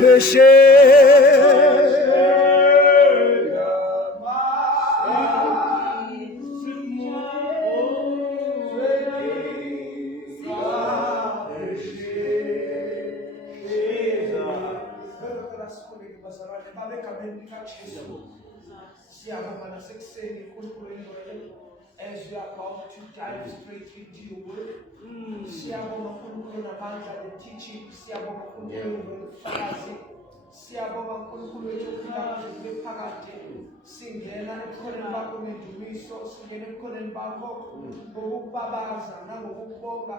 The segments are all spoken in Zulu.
As we are about to dive straight into your word, the teaching, siyabonga uNkulunkulu wethu uphila phakathi singena ekhoneni bakho ngedumiso singena ekhoneni bakho ngokubabaza nangokubonga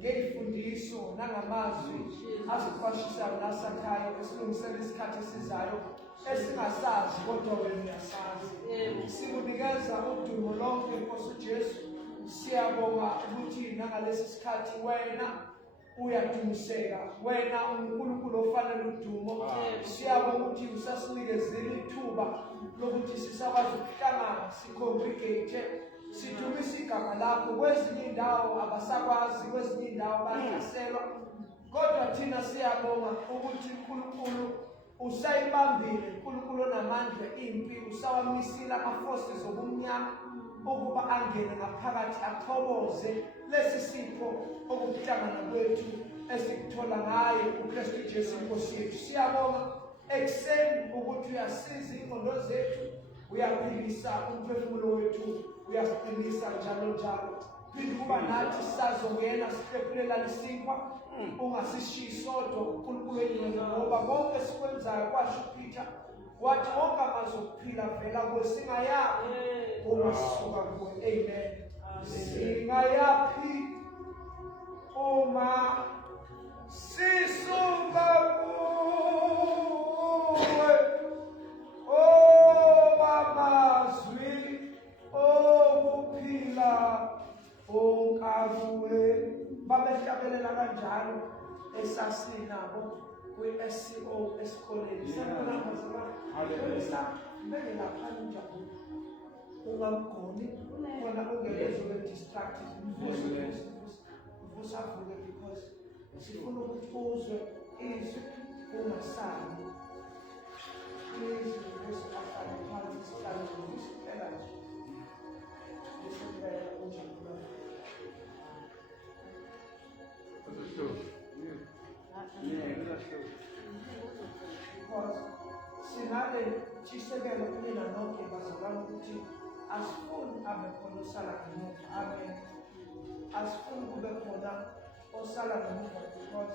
ngeifundiso nangamazwi asiqwashisayo nasakhayo esilungisela isikhathi esizayo esingasazi kodwa wena uyasazi. Sikunikeza udumo lonke Nkosi Jesu. Siyabonga ukuthi nangalesi sikhathi wena uyadumiseka, wena uNkulunkulu ofanele udumo. Siyabonga ukuthi usasinikezile ithuba lokuthi sisakwazi ukuhlangana sicongregate sidumise igama lakho. Kwezinye indawo abasakwazi, kwezinye indawo bayahlaselwa, kodwa thina siyabonga ukuthi uNkulunkulu usayibambile, uNkulunkulu onamandla impi, usawamisile ama-forces obumnyama ukuba angene ngaphakathi athokoze lesi sipho okuhlangana kwethu esikuthola ngaye uKristu Jesu Nkosi yethu. Siyabonga ekuseni ukuthi uyasiza ingqondo zethu, uyaphilisa umphefumulo wethu, uyasiqinisa njalo njalo. Phinde kuba nathi sisazongena sihlephulelana isinkwa, ungasishiyi sodwa uNkulunkulu wethu, ngoba konke sikwenzayo kwasho uPeter wathi wonke amazwi okuphila vela kuwe, singayaphi uma sisuka kuwe. Amen. Singayaphi uma sisuka kuwe, amazwi okuphila onkakuwe. Babehlabelela kanjalo esasinabo kwi-SCO esikoleni. Bengelaphanjalo ungamgoni khona ungeke distracted usavuke, because sifuna ukuthi uzwe izwi ungasabi. Please after phansi sihlale ngisiphela nje ngisiphela unjalo. Because sinale tshisekelo kunina nonke bazalwane ukuthi asifuni abe khona osala ngemuva. Amen. Asifuni kube khona osala ngemuva, because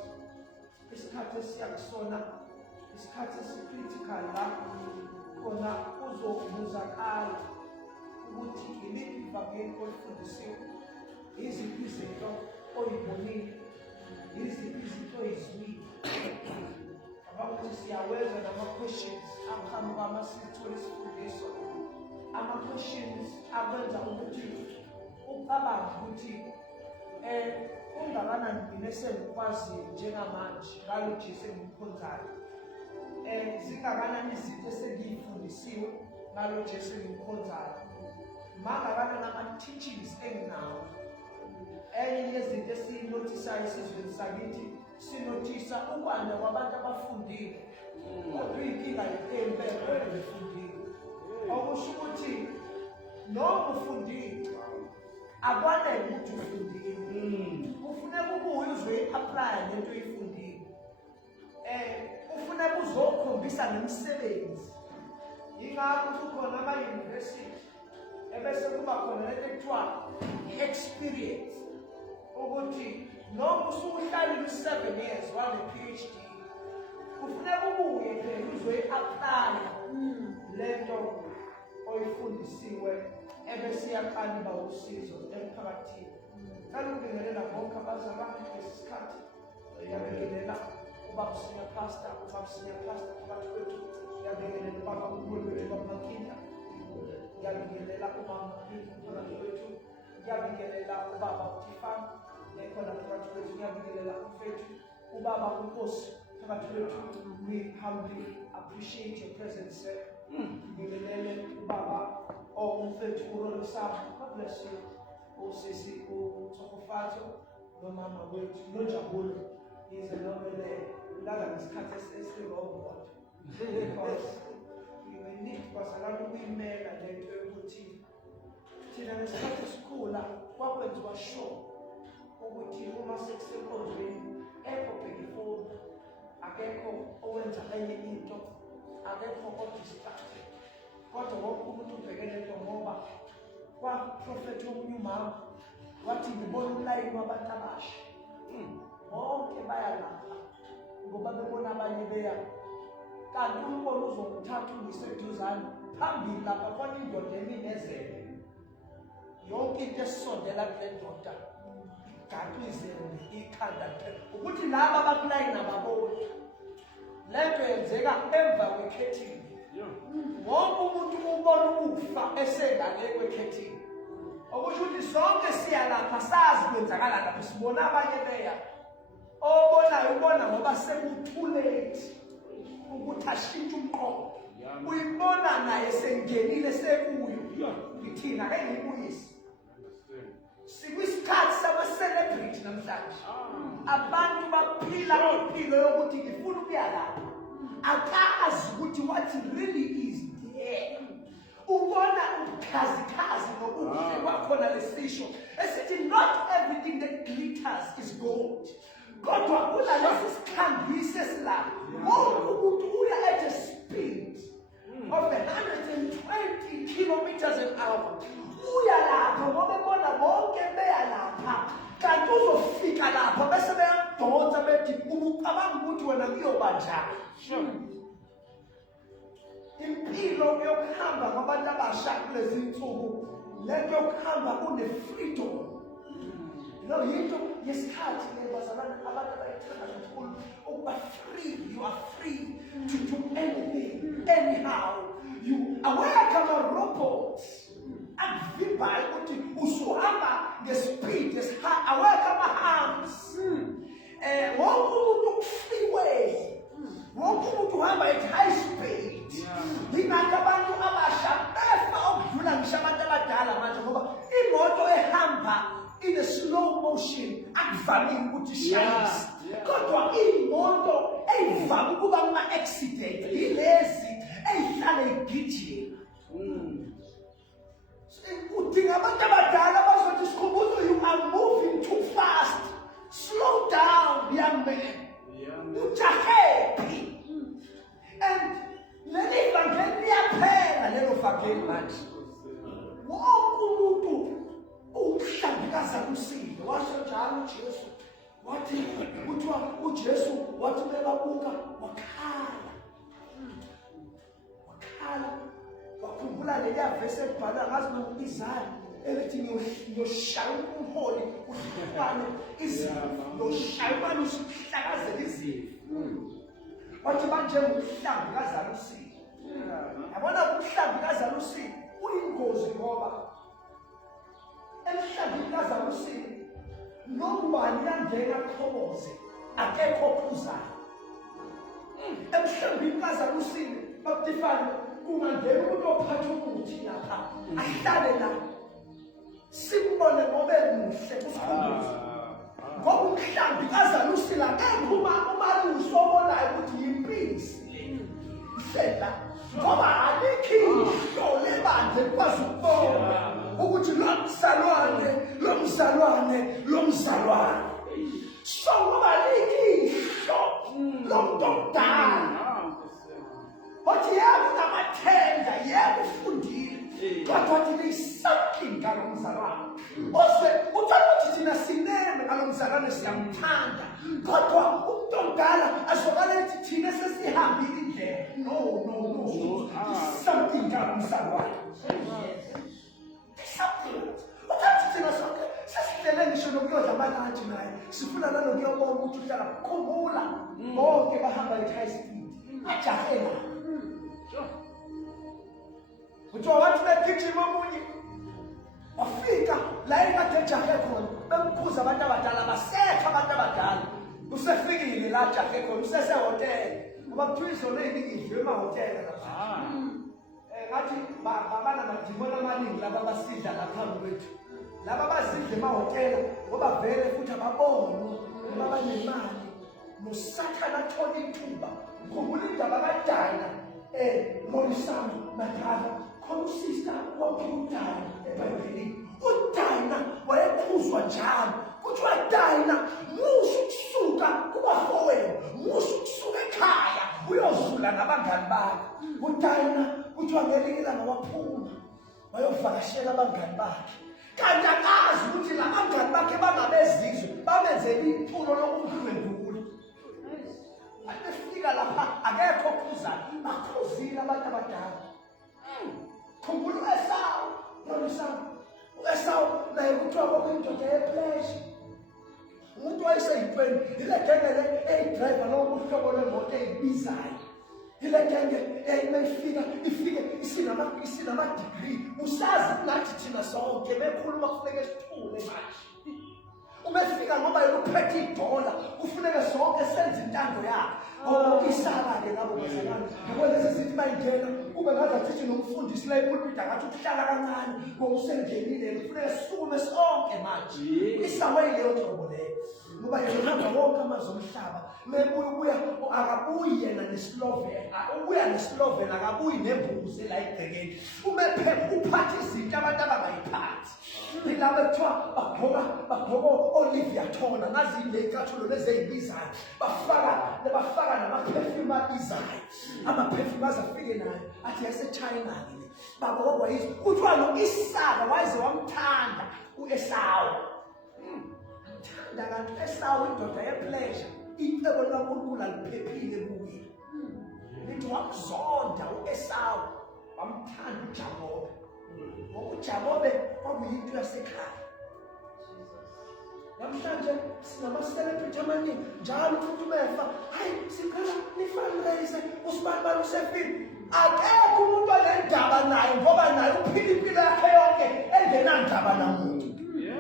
isikhathi esiyakusona isikhathi esicritical la khona uzokuzakala ukuthi iliphi ivangeli olifundisiwe, iziphi izinto oyibonile, iziphi izinto oyizwile. Ukuthi siyaweza nama-questions aqhamuka masithola isifundiso, ama-questions akwenza ukuthi ucabange ukuthi ungakanani mina esengikwaziyo njengamanje ngalo Jesu engimkhonzayo, zingakanani izinto esengiyifundisiwe ngalo Jesu engimkhonzayo, mangakanani ama-teachings enginawo. Enye yezinto esiyinotisayo esizweni sakithi, sinotisa ukwanda kwabantu abafundile, kodwa inkinga yempela befundile. Okusho ukuthi noma ufundile akwanele ukuthi ufundile, kufuneka ubuye uzoyi-apply lento oyifundile. Kufuneka uzokhombisa nemisebenzi. Yingakho kukhona ama-university ebese kuba khona lento ekuthiwa i-experience, ukuthi noma usuhlalile 7 years wane-PhD, kufuneka ubuye phela uzoyi-apply lento oyifundisiwe ebese iyaqala iba usizo emphakathini. Ngicela ukubingelela bonke abazalwane kulesi sikhathi. Ngiyabingelela ubaba Senior Pastor phakathi kwethu. Ngiyabingelela ubaba uNkulunkulu wethu uMakinda. Ngiyabingelela umama phakathi kwethu. Ngiyabingelela ubaba uTifani ekhona phakathi kwethu. Ngiyabingelela umfethu ubaba uNkosi phakathi kwethu. We humbly appreciate your presence, sir. Ngibingelele ubaba umfethu uRolisaba. God bless you. Usisi uTsokofato nomama wethu noJabulu. He's a noble ulala ngesikhathi esirobot because we need bazalwane ukuyimela lento yokuthi thina ngesikhathi esikhula kwakwenziwa sure ukuthi uma sekusenkonzweni ekho before akekho owenza enye into akekho odistracted kodwa wonke umuntu ubhekene nto ngoba kwaprofethi omunye umama wathi ngibona ulayini wabantu abasha bonke baya lapha ngoba bebona abanye beya kanti umbono uzokuthatha ungiseduzane phambili lapha khona indoda eminezele yonke into esondela kule ndoda igaqizele ikhanda ukuthi laba abakulayini ababoni lento yenzeka emva kwekhethini wonke umuntu ubona ukufa esengale kwekhethini okusho ukuthi sonke siyalapha sazi kwenzakala lapha sibona abanye beya obonayo ubona ngoba seku-too late ukuthi ashintshe umqondo uyibona naye sengenile sekuyo ngithina ke ngibuyise sikwisikhathi sama-celebrity namhlanje abantu baphila impilo yokuthi ngifuna ukuya lapha akazi ukuthi what really is there ubona ubukhazikhazi nobuhle kwakhona lesisho esithi not everything that glitters is gold kodwa kulalesi sikhangisi esilapha wonke umuntu uya at a speed of 120 kilometers an hour uya lapha ngoba ebona bonke beya lapha kanti uzofika lapha bese beyamdonsa bethi ubucabanga ukuthi wena kuyoba njani impilo yokuhamba ngabantu abasha kulezi nsuku lento yokuhamba une-freedom yinto yesikhathi bazalwane abantu abayithanda kakhulu ukuba free. You are free to do anything anyhow. You aware kama robot akuvimbayo ukuthi usuhamba ngespeed aware kama hams wonke umuntu freeway wonke umuntu uhamba at high speed yingakho abantu abasha befa okudlula ngisho abantu abadala manje ngoba imoto ehamba in a slow motion akuvamile ukuthi ishayise kodwa imoto eyivama ukuba kuma-accident yilezi eyihlala igijima udinga abantu abadala bazothi sikhumbuzo you are moving too fast, slow down young man, ujahephi and leli vangeli liyaphela lelo vangeli manje wonke umuntu uhlambikaza kusile washo njalo uJesu wathi kuthiwa uJesu wathi bebabuka wakhala wakhumbula leya verse ebhala ngazi nokubizayo elithi ngiyoshaya umholi uhlukane izifo ngiyoshaya usihlakazela izifo wathi manje ukuhlambikaza kusile yabona ukuhlambikaza kusile uyingozi ngoba emhlambini kazalusini nobani yangena qhoboze akekho ophuzayo emhlambini kazalusini bakutifana kungangena umuntu ophatha umuthi lapha ahlale la simbone ngobe muhle kusikhumbuzo ngoba umhlambi kazalusini akekho umalusi obonayo ukuthi yimpisi hlela ngoba alikho ihlo lebandla likwazi ukubona ukuthi lo mzalwane so ngoba likihlo lomuntu omdala wathi yebo namathenda yebo ufundile kodwa wathi there's something ngalo mzalwane uthanda ukuthi thina sineme ngalo mzalwane siyamthanda kodwa umuntu omdala azokala ethi thina sesihambile indlela no there's something ngalo mzalwane sesihlele ngisho nokuyodla amalantshi naye sifuna nanokuyobona ukuthi uhlala khumbula bonke bahamba high speed ajahela kuthiwa wathi begijima omunye wafika la ekade ejahe khona bemkhuza abantu abadala basekho abantu abadala usefikile la ajahe khona usesehotele ngoba kuthiwa izolo ey'ningi idliwe emahhotela lapha ngathi banamajimona amaningi laba abasidla laphambi kwethu laba bazidla emahhotela ngoba vele futhi ababoni noma banemali noSathane athola ithuba. Khumbula indaba kaDina noLisama Mathatha khona usister waphutana eBhayibhelini. UDina wayekhuzwa njalo. Kuthiwa Dina musu ukusuka kubafowenu, musu ukusuka ekhaya uyozula nabangani bakhe. UDina kuthiwa ngelinye ilanga waphuma wayovakashela abangani bakhe. Kanti akazi ukuthi labangani bakhe bangabezizwe bamenzele ithulo lokudlwengula. Abefika lapha akekho okhuzayo, bakhuzile abantu abadala. Khumbula u-Esawu noLisama. U-Esawu naye kuthiwa kwakuyindoda ye-pleasure. Umuntu wayeseyintweni, ile genge le eyidrayiva lowo uhlobo lwemoto eyibizayo. Ile genge ifike isinama-degree. Usazi nathi thina sonke bekhuluma kufuneka sithule manje. Umefika ngoba yekuphethe idola, kufuneka sonke senze intando yakhe. Isaba-ke nabo bazalwane. Yabo lezi sithi bayingena, kube ngathi sithi nomfundisi la epulpit akathi ukuhlala kancane, ngoba usengenile, kufuneka sisukume sonke manje. Isawe yileyo nhlobo leyo. Ngoba yehamba wonke amazwe omhlaba, mebuya akabuyi yena neSlovene, ubuya neSlovene akabuyi nembuzi la egcekeni. Umephethe uphatha izinto abantu abangayiphathi. Ilapho kuthiwa bagqoka Olivia Tona, nazi ley'cathulo lezi ey'bizayo, bafaka nama-perfume abizayo. Ama-perfume azafike nayo athi yaseChina-ke le. Baba wagwayiza kuthiwa no-Isaka waze wamthanda u-Esawu. Mthanda kanti u-Esawu indoda ye-pleasure, icebo likaNkulunkulu aliphephile kuye. Lithi wamzonda u-Esawu, wamthanda uJakobe. Ngoba uJakobe kwakuyinto yasekhaya. Namhlanje sinama-celebrity amaningi, njalo umuntu umefa, hayi siqala ni-fundraise, usibani usefile. Akekho umuntu onendaba naye ngoba naye uphila impilo yakhe yonke engenandaba namuntu.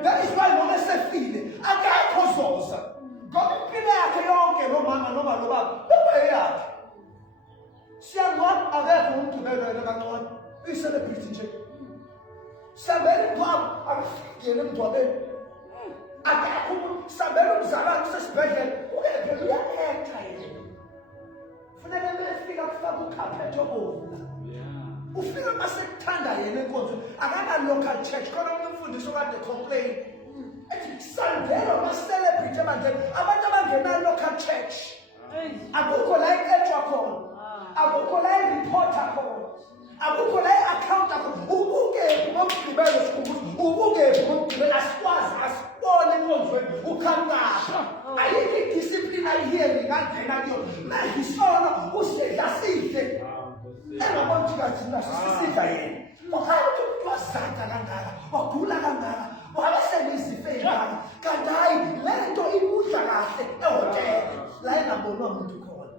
That is why noma esefile akekho ozoza. Ngoba impilo yakhe yonke nomama noma nobaba bekuyeyakhe. Siyangona akekho umgibelo yena kancane. Uyi-celebrity nje. Sabela imphamvu akufingele emngcwabeni. Akekho umuntu sabela umzalwane usesibhedlela ukephe uya-acta yena. Funeka befika kufaka ukhaphethe obomvu la. Ufika masekuthanda yena enkonzo. Akana-local church khona umfundisi okade complain. Ethi sandela ama-celebrity emanjeni abantu abangena-local church. Akukho la i-etshwa khona, akukho la i-reporter khona, akukho la i-accounta khona. Ubukephi ngomgqibelo sikhumbuza, ubukephi ngomgqibelo asikwazi asibone enkonzweni ukhankasha. Ayikho idiscipline ayiheli kangena kuyo. Mahisona usidla sihle. Engabona ukuthi kathi nasisidla yena. Wakhaya ukuthi umuntu wazanda kangaka, wagula kangaka, wabesenizifo ey'ngaka. Kanti hayi le nto ikudla kahle ehhotela la engabonwa muntu khona.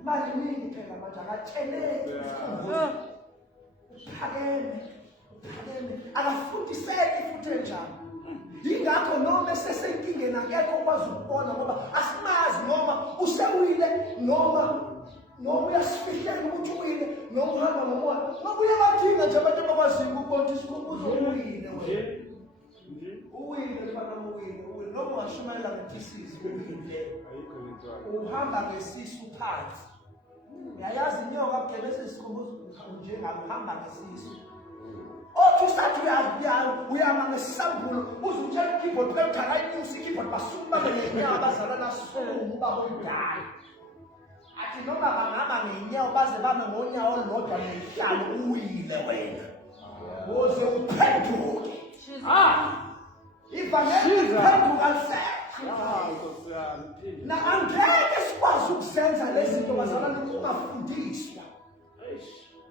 Imali iningi phela manje akatheleki isikhumbuzo. Uphakeme akafundiseki futhi enjalo. Yingakho noma esesenkingeni akekho okwazi ukubona ngoba asimazi noma usewile noma uyasifihlela ukuthi uwile noma uhamba ngomoya. Ngoba uyabadinga nje abantu abakwaziyo ukubona ukuthi isikhumbuzo uwile wena. Uwile fana uwile noma ungashumayela ngethisisi uwile. Uhamba ngesisu phansi. Uyayazi inyoka kugcwele isikhumbuzo njengami uhamba ngesisu. Othi usathi uyama ngesisambulo uzutshela ikeyboard phela ayinyusa ikeyboard basukuma ngenyawo abazalwana asumba oyidala. Athi noma bangama ngenyawo baze bame ngonyawo olulodwa nesihlalo uwile wena. Woze uphenduke. Ivangeli liphenduka lisekho. Na angeke sikwazi ukuzenza lezi zinto bazalwane kungafundiswa.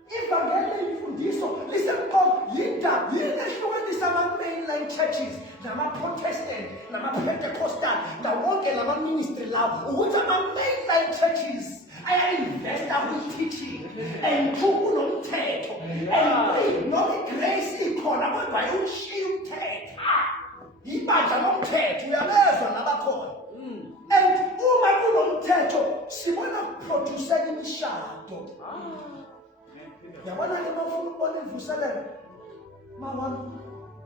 Ivangeli imfundiso lisemqoka yindaba yini ehlukanisa ama-mainline churches nama-Protestant nama-Pentecostal ndawonke lama-ministry lawo ukuthi ama-mainline churches aya-investa kwi-teaching and kunomthetho and noma i-grace ikhona kodwa ayewushiya umthetho. Ibandla lomthetho uyabezwa nabakhona. And uma kunomthetho sibona kuproduceka imishado. Yabona ke bafuna ukubona imvuselelo mama,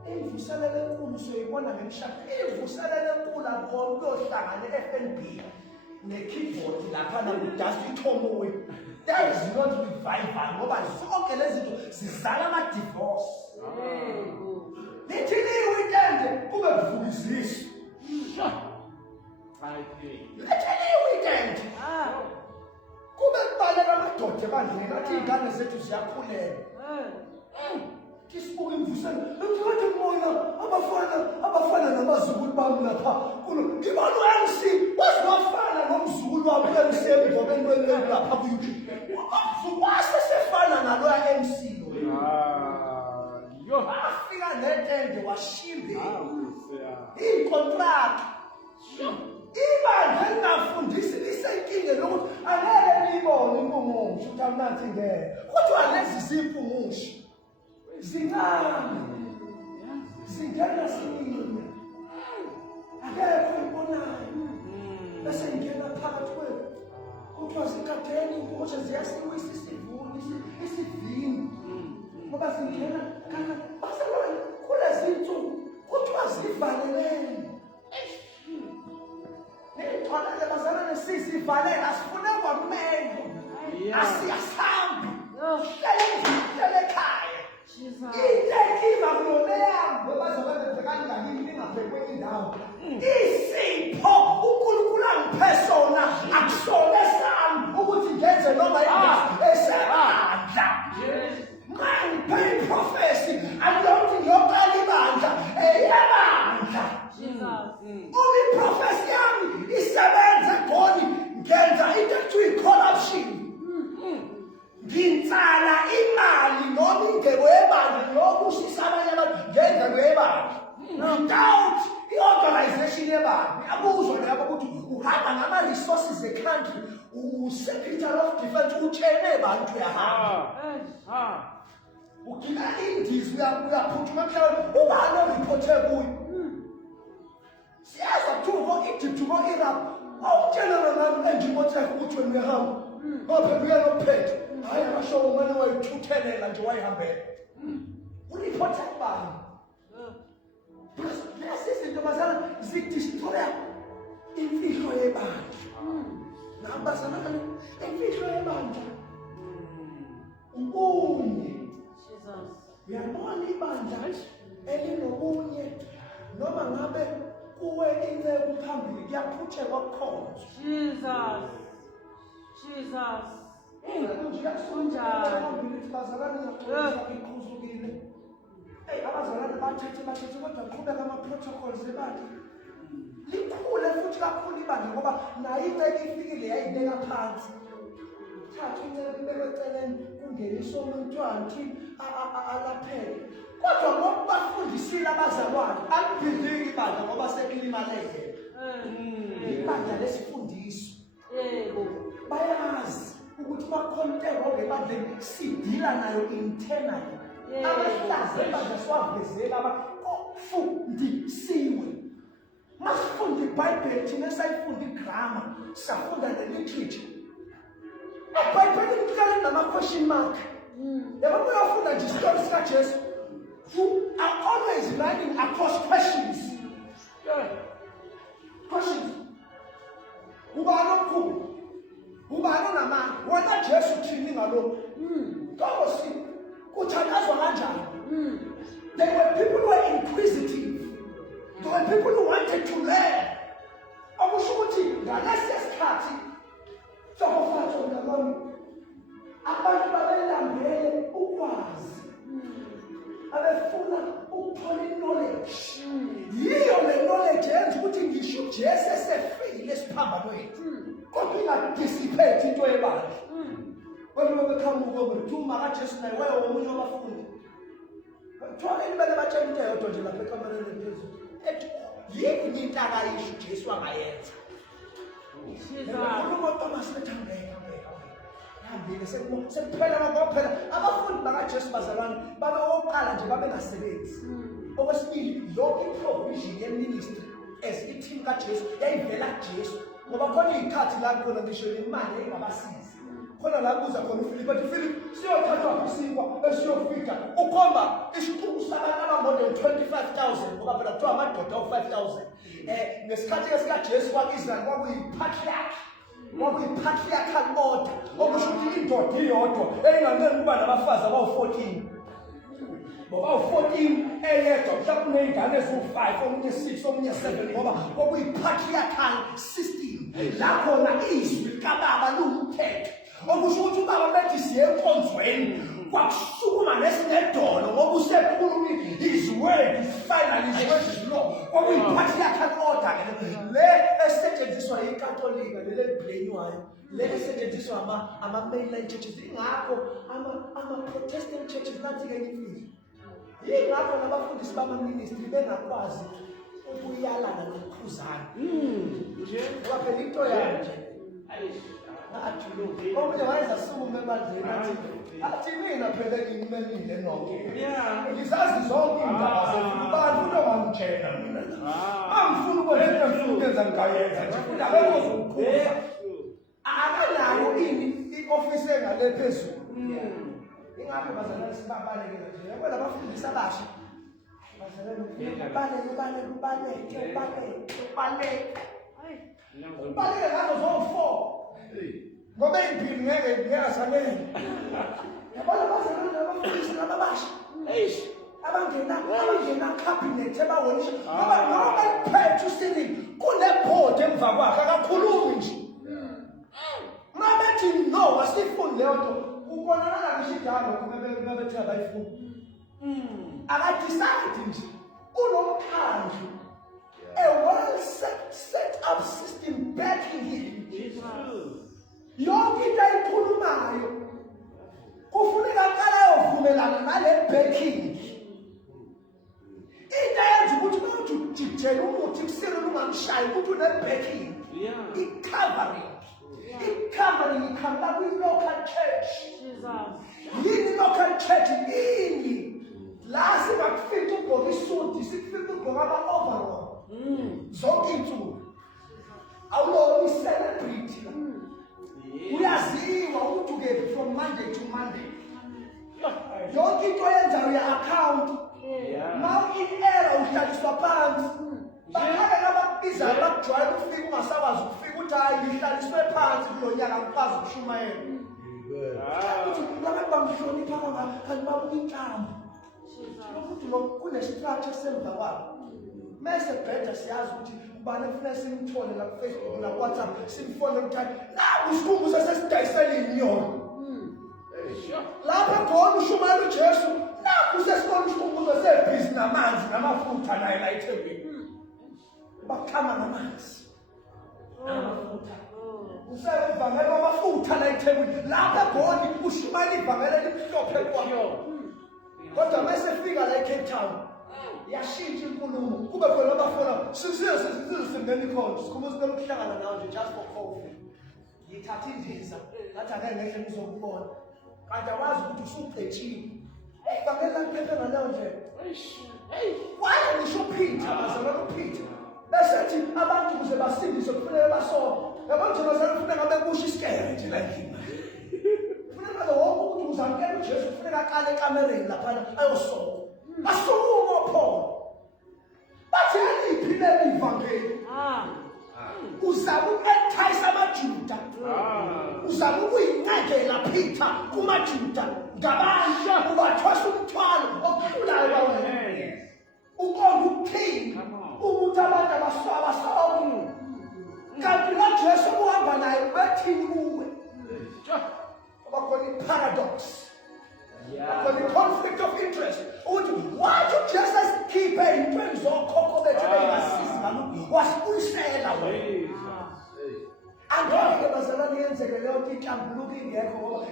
imvuselelo enkulu soyibona ngemishado. Imvuselelo enkulu uzakhona ukuyohlangana e-FNB ne-keyboard laphana kudasta ithomoyi. That is not revival ngoba zonke lezi zinto zizala ama-divorce. Lithi li-weekend kube kuvukiziswa. Lithi li-weekend kube kubaleka amadoda ebandleni athi iy'ngane zethu ziyakhulela. Kisibuka imvuselo emfakathi ngibona abafana nabazukulu bami lapha ngibona u-MC wazibafana nomzukulu wami u-MC emvobeni weneli lapha ku-YouTube wasesefana naloya MC lo afika netende washimbe iy'kontrakt ibandla elingafundisi lisenkinge lokuthi angeke liyibone impungusho ukuthi amnansi ngeke kuthiwa lezi zimpungusho zincane zingena siningi akekho ibonayo bese ngena phakathi kwethu kuthiwa zikadeni impungusho ziyasiwisa isivini ngoba zingena kaka basalwane kulezi nsuku kuthiwa zivalelene nitholele bazalwane sizivalele asifune kwameno asiyasambi hlele ekhaya itekima kulone yami ngoba zalwane bhekani ngakini ningaphekwe indawo isipho uNkulunkulu angiphe sona akusona sami ukuthi ngenze noma esebandla ngiphe iprofesi angiyothi ngiyokala ibandla eyebandla uma iprofesi yami isebenza eGoli ngenza into ekuthiwa i-corruption ngintsala imali noma indleko yebandla yokushisa abanye abantu ngendleko yebandla without i-organization yebandla uyabuzwa leyo ukuthi uhamba ngama-resources e-country u-secretary of defense utshene bantu uyahamba ugibela indizi uyaphuthuma mhlawumbe ubani oriphothe kuyo siyaza kuthiwa uko-Egypt uko-Iraq awutshelana nami enjimotheka ukuthi wena uyahamba ngaphendukela nokuphethe hayi amashowo umane wayithuthelela nje wayihambela uriphothe kubani lezi zinto bazana zidistroya imfihlo yebandla nabazalwane imfihlo yebandla ubunye uyabona ibandla elinobunye noma ngabe kuwe inceke phambili kuyaphutheka okukhona Jesus abazalwane bathethe kodwa qhubeka ama-protocols ebandla likhule futhi kakhulu ibandla ngoba nayo inceke ifikile yayibeka phansi thatha inceke ibekwe eceleni kungeniswa umntwana ukuthi alapheke kodwa ngoba bafundisile abazalwane alibhidliki ibandla ngoba sekulimaleke ibandla lesifundiso bayazi ukuthi bakhontekwa ngebandleni sidila nayo internally abahlazi ebandla siwavezela abafundisiwe masifunda iBhayibheli thina sayifunda igrammar safunda ne-literature eBhayibhelini kuhlale nama-question mark yabona uyafunda nje isitori sikaJesu you are always running across questions ubani omkhulu ubani onamandla wena Jesu uthini ngalokho Nkosi kuthandazwa kanjani there were people who were inquisitive there were people who wanted to learn okusho ukuthi ngalesi sikhathi sokufatha ndabona abantu babelambele ukwazi abefuna ukuthola knowledge yiyo le knowledge yenza ukuthi ngisho uJesu esefile esiphambanweni kodwa ingadissipate into yebandla wena beqhamuka ngokuthuma kaJesu naye waye omunye wabafundi thola libele batshela into eyodwa nje lapha ekamereni phezulu ethi yini into akayisho uJesu angayenza sekuphela ngokuphela abafundi bakaJesu bazalwane babe oqala nje babengasebenzi okwesibili yonke iprovision yeministry esithini kaJesu yayivela kuJesu ngoba khona izikhathi la khona ngisho imali engabasizi khona la kuza khona uPhilip bathi Philip siyothathwa isinkwa esiyofika ukhomba isiqubu sabantu abamore than 25,000 ngoba phela kuthiwa amadoda u5,000 ngesikhathi esikaJesu kwaIsrael kwakuyi-patriarchal order okusho ukuthi indoda iyodwa eyinganele ukuba nabafazi abawu-14 bawu-14 eyedwa mhlawumbe uney'ngane eziwu-5 omunye 6 omunye 7 ngoba kwakuyi-patriarchal system la khona izwi likababa liwumthetho okusho ukuthi ubaba bethi siye enkonzweni kwakusukuma nesinedolo ngoba usekhuluma his word is final, his word is law. Kwakuyi-patriarchal order le esetshenziswa yinkatolika lele libhlenywayo le esetshenziswa ama-mainline churches. Ingakho ama-Protestant churches nathi-ke imfihlo yingakho nabafundisi bama-ministry bengakwazi ukuyalana nokukhuzana ngoba phela into yanje omunye wayezasukume ebandleni athi mina phela ngimemile nonke ngizazi zonke indaba zethu bantu unongangitshela mina angifuni ukwenza ngifuna ukwenza ngikayenza nje futhi abekho zokukhuza akanayo ini i-ofisi engale phezulu ingakho bazalwane sibabaleke nje yabo labafundisi abasha bazalwane ubaleke ngazo zo-4 ngoba impilo ngeke asanele yabona bazalwane abafundisi nababasha abangena cabinet ebawonisha ngoba iphethe usini kunebhodi emva kwakhe akakhulumi nje mabethi no asifuni leyo nto ukonana ngisho idalo kuma bethi abayifuni akadecide nje unomkhandlu a well set up system backing him. Yonke into ayikhulumayo kufuneka aqala ayovumelana nale backing. Into eyenza ukuthi umuntu ujijele umuthi kusele ungamshayi ukuthi une-backing. I-covering ikhamba kwi-local church. Yini local church yini? La singakufika ugqoka isuti, sikufika ugqoka ama-overall. Zonke insuku. Awulona i-celebrity. Uyaziwa ukuthi ukephi from Monday to Monday. Yonke into yenzayo ya-account. Ma in-error uhlaliswa phansi. Bakhake nabakubizayo bakujwayele ukufika ungasakwazi ukufika ukuthi hayi ngihlaliswe phansi kulo nyaka ngikwazi ukushumayela. Ukuthi labantu bangihlonipha kanti babuka intambo. Ukuthi lo kune-structure semva kwabo. Mase bheda siyazi ukuthi ubani kufanele simthole la ku-Facebook na WhatsApp simfone ukuthi naku isikhumbu sesidayisela inyoni. Lapha khona ushumayela uJesu naku sesikona isikhumbu sebhizi namanzi namafutha naye la eThekwini. Bakhama namanzi namafutha usevangela wamafutha la eThekwini lapha khona ushumayela ivangela elimhlophe kwayo. Kodwa mesefika la eCape Town yashintsha inkulumo kube khona abafona sizimeni khona sikhumbuza ukuhlangana nawe nje just for coffee ngithatha indiza ngathi ake ngehle ngizokubona kanti awazi ukuthi usuphethiwe ivangela liphephe ngalawo nje why ngisho Peter bazalwana uPeter besethi abantu kuze basindiswe kufanele basoke yabo nje bazalwana kufanele ngabe kusho isikele nje la endlini kufanele wonke umuntu uzamkela uJesu kufanele aqale ekamereni laphana ayosoka asukuma pho bathi aliphi leli ivangeli uzama uku-entice amaJuda uzama ukuyincedela Peter kumaJuda ngabasha ubathwasa umthwalo okukhulayo bawena uqonda ukuthini ukuthi abantu abasoki kanti noJesu ukuhamba naye ubethini kuwe abakhona i-paradox. The conflict of interest. Why do Jesus keep in terms of Coco was way? And God was a million seconds looking echo,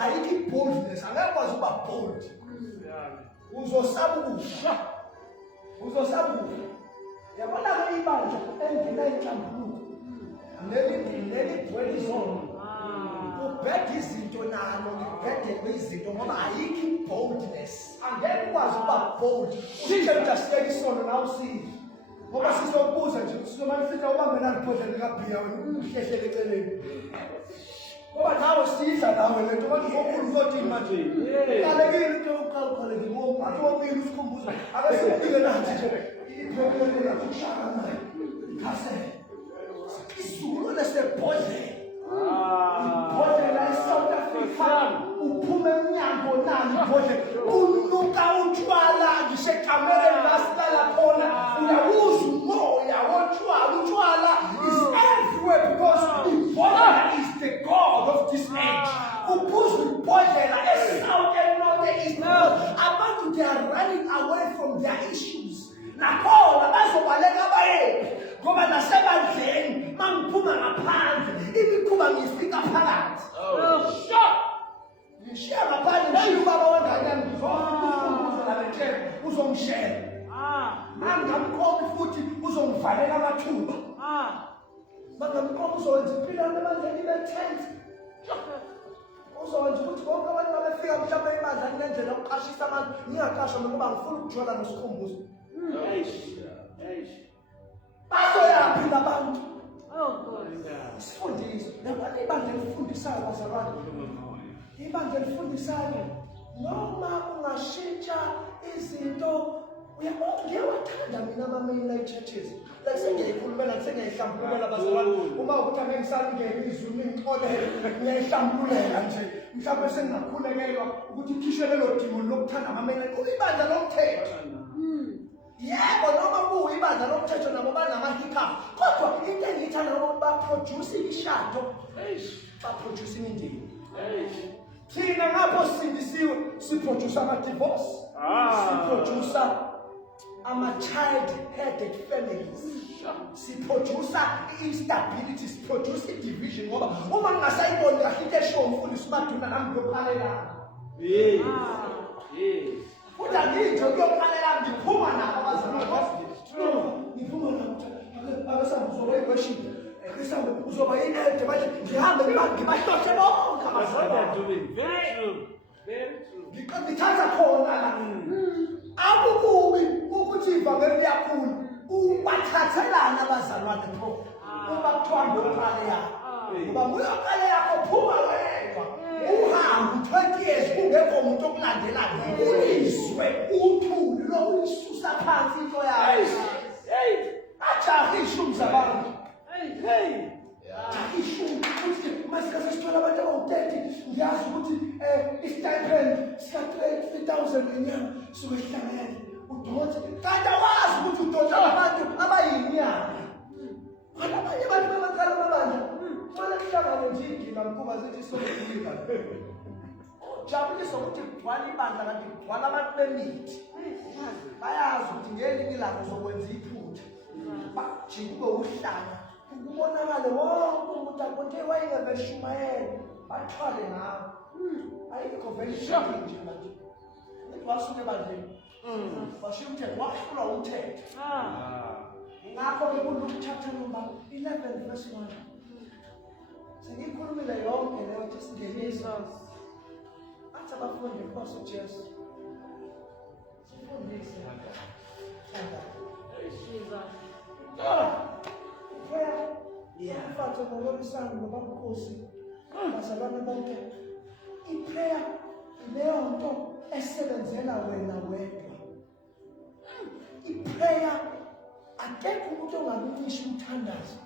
I keep boldness, and that was about bold. Uzo sabu. Yabona ibanja engena iChambulo. Neli bweli zone. Ubheke izinto nalo ngibheke kwezinto ngoba ayikho boldness angeke ukwazi ukuba bold uthemba siyeke isono na usini ngoba sizokubuza nje sizomane sithi awubambelani ibhodlela likabhiya wena uhlehlele eceleni ngoba nawe sidla nawe le nto manje ngokhulu uzothi manje kalekile into yokuqala ukhalekile ngoba womile usikhumbuza ake sikubike nathi nje iproblem yakho kushaka naye ngase isulu lesebhodlela ibhodlela eSouth Africa uphume emnyango nani ibhodlela unuka utshwala ngisho ekamereni lasihlala khona uyawuza umoya wotshwala utshwala is everywhere because ibhodlela is the god of this age uphuza ibhodlela eSouth and North East abantu they are running away from their issues nakhona bazobaleka bayephi ngoba nasebandleni mangiphuma ngaphandle imikhuba ngifika phakathi ngishiya ngaphandle ngishiya ubaba wengane yami ngizofuna la ntshebe uzongishela mangamkhombi futhi uzongivalela amathuba mangamkhombi uzokwenza impilo yami ebandleni ibe tense uzokwenza ukuthi bonke abantu babefika mhlawumbe ebandleni ngendlela yokuqashisa abantu ngingaqashwa ngoba ngifuna ukujola nesikhumbuzo bazoyaphi labantu sifundise nabani ibandla elifundisayo bazalwane ibandla elifundisayo noma ungashintsha izinto ngiyawathanda mina ama-mainline churches like sengiyayikhulumela sengiyayihlambululela bazalwane uma ukuthi angengisangene izwi ningixolele ngiyayihlambululela nje mhlawumbe sengingakhulekelwa ukuthi ikhishwe lelo dimoni lokuthanda ama-mainline ibandla lomthetho yebo noma kuyibandla lomthetho nabo banama-hiccup kodwa into engiyithanda ngoba baproduce imishado baproduce imindeni thina ngapho sisindisiwe siproduce ama-divorce siproduce ama-child-headed families siproduce i-instability siproduce i-division ngoba uma ngingasayiboni kahle into eshiwo umfundisi uMaduna nami ngiyophalelana futhi angitsho kuyophalela ngiphuma nabo abazalwane ngiphuma nabo abasambe uzoba yi-worship uzoba yi-elder manje ngihambe ngibahloshe bonke abazalwane ngithatha khona la akukubi ukuthi ivangeli liyakhula ubathathelana abazalwane pho uma kuthiwa ngiyoqale yakho ngoba nguyoqale yakho phuma wedwa uhambe 20 years kungekho umuntu okulandelayo ulizwe uthuli lokulisusa phansi into yakho ajahe ishumi zabantu ishumi ukuthi masikase sithola abantu abawu-30 ngiyazi ukuthi i-stipend sika-3,000 ngenyanga suke sihlanganyele udonse kanti awazi ukuthi udonsa abantu abayinyanga abanye abantu bamaqala amabandla mane kuhlangane nje igila mkuba zithi sokulika jabulisa ukuthi kugcwala ibandla kanti kugcwala abantu bemithi bayazi ukuthi ngelinye ilanga uzokwenza iphutha bajike uhlanga kubonakale wonke umuntu akonke wayengabeshumayela bathwale ngawo ayikho vele shocking nje manje wasuke ebandleni washiya umthetho wahlulwa umthetho ngakho-ke kuLuke chapter number 11 verse 1 sengiyikhulumile yonke leyo nje singenisa athi abafundi Nkosi uJesu sifundise iyafatha ngokulisana ngobabukhosi bazalwane bonke iprayer leyo nto esebenzela wena wedwa iprayer akekho umuntu ongabicisha umthandazo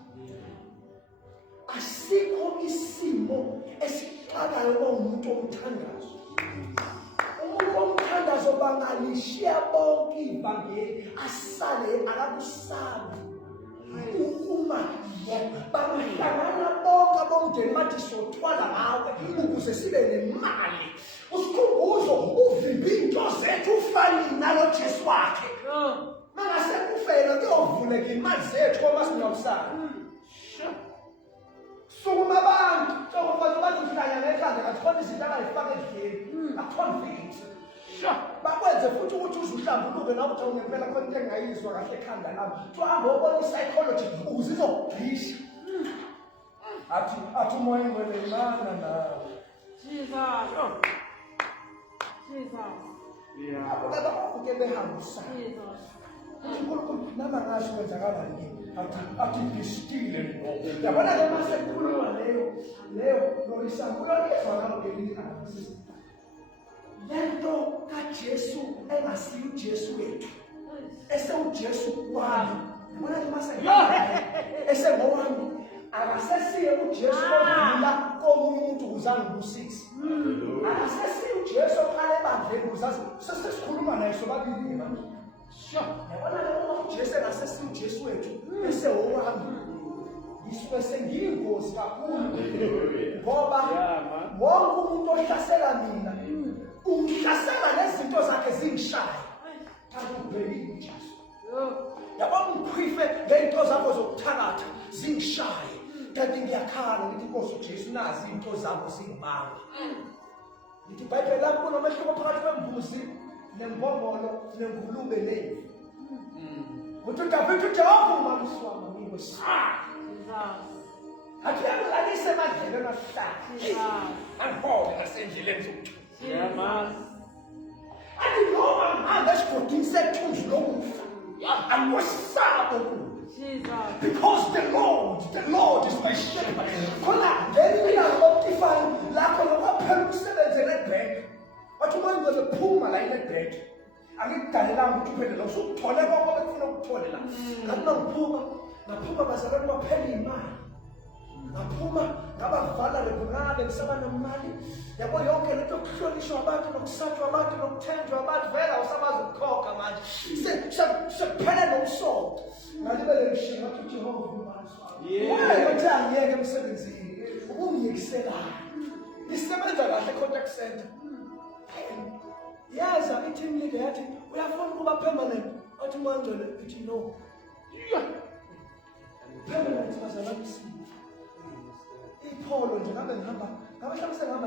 asikho isimo esiqalayo umuntu omthandazo umuntu omthandazo bangalishiya bonke ivangeli asale akakusabi uma bangahlangana bonke abomndeni bathi sothwala ngawe ukuze sibe nemali usikhumbuzo uvimbe into zethu ufani nalo Jesu wakhe mangase kufela kuyovuleka imali zethu ngoba sinawusana sukuma abantu sokufanele bathi uhlanya ngekhanda kakhona izinto abayifaka endlini aconvict bakwenze futhi ukuthi uzuhlambuluke nawe uthi ngempela khona into engayizwa kahle ekhanda lami tuhamba ubona psychology ukuze izokugcisha athi umoya ngwelelana nawe Jesus yeah abo baba uke behambisa uNkulunkulu nama ngasho kwenzakala yini athi distile no yabona ke mase kukhuluma leyo loyisambulo lefaka ngelinga lento kaJesu engasiyo uJesu wethu esewuJesu wami yabona ke mase esengowami akasesiye uJesu odlula komunye umuntu uzangibusisa akasesiye uJesu oqale ebandleni uzazi sesikhuluma naye sobabili manje yabona ke uJesu akasesiye uJesu wethu esewowami yisuke sengiyingozi kakhulu ngoba wonke umuntu ohlasela mina ungihlasela nezinto zakhe zingishaya kanti ubhekile uJesu yabona umkhwife ngento zakho zokuthakatha zingishaye kanti ngiyakhala ngithi Nkosi uJesu nazi izinto zakho zingibamba ngithi iBhayibheli lakho nomehluko phakathi kwembuzi nembombolo nengulube leyo uthi uDavide uthi awuvuma umswama ngiwe athi yakulalise emadlelweni ahlahle angibone nasendleleni zokuthula athi noma ngihamba esigodini sethunzi lokufa angikwesabi because the Lord is my shepherd. Khona ngelinye lokufana lakho lokwaphela umsebenzi eNedbank wathi manje bephuma la eNedbank angikudalela ukuthi uphele lo usukuthola konke bekufuna ukutholela ngathi ngaphuma bazalwane baphela imali ngaphuma ngabavala lebungabe ngisabanemali yabo yonke lento yokuhlonishwa abantu nokusatshwa abantu nokuthenjwa abantu vele awusabazi ukukhokha manje sekuphela nomsoco ngalibele ngishinga ngathi uJehova umali wathi angiyeke emsebenzini ubungiyekiselayo isebenza kahle contact center yaza i-team leader yathi uyafuna ukuba permanent wathi manje ithi no permanent bazalwane Paul nje ngabe ngihamba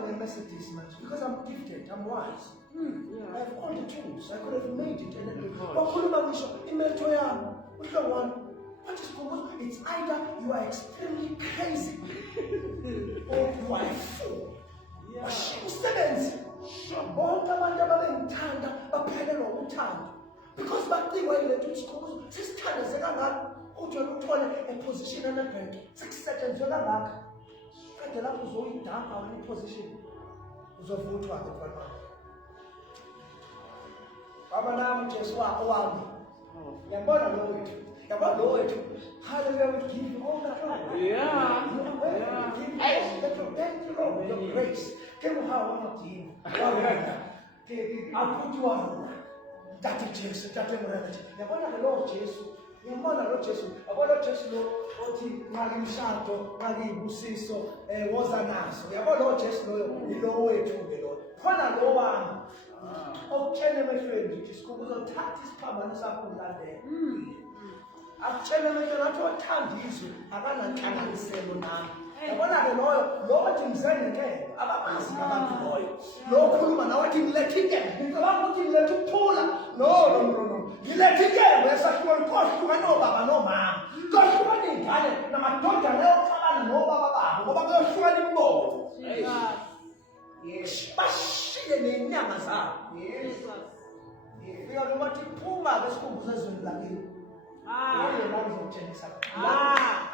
nge-Mercedes manje because I'm gifted, I'm wise. I have all the tools. I could have made it and then bakhuluma ngisho imetho yami uhlobo wami what is going it's either you are extremely crazy or you are a fool. Usebenzi bonke abantu ababengithanda baphelelwa ukuthanda because bacikwa ile nto isikhumbuzo sisithandeze kangaka uthi uthole eposition eNedbank sekusetshenzwe kangaka kade lapho uzoyidamba wena iposition uzovuthwa ke mfana baba nami Jesu wami yabona lo wethu yabona lo wethu hallelujah we give you all the glory thank you Lord your grace kemu hawa notini I put you on that Jesu that muremete yabona lo Jesu yabona lo Jesu yabona lo Jesu lo othi ngakimshado ngakibusiso woza naso yabona lo Jesu lo wethu ke lo khona lo wami okutshela emehlweni ngithi sikhubuza uthatha isiphambano sakho ulandele akutshela emehlweni athi othanda izwe akananhlanganiselo nami yabona ke lo othi ngizeneke abamazi abantu loyo lo khuluma nawe athi ngilethe inkembe ngicabanga ukuthi ngilethe ukuthula no ngilethe inkembe esahluka kohluka nobaba nomama kohluka ningane namadodana ayoxabana nobaba babo ngoba beyohlukana imibono yes bashiye nenyama zabo yes fika nomathi phuma besikhumbuzo ezweni lakini yena ngizotshengisa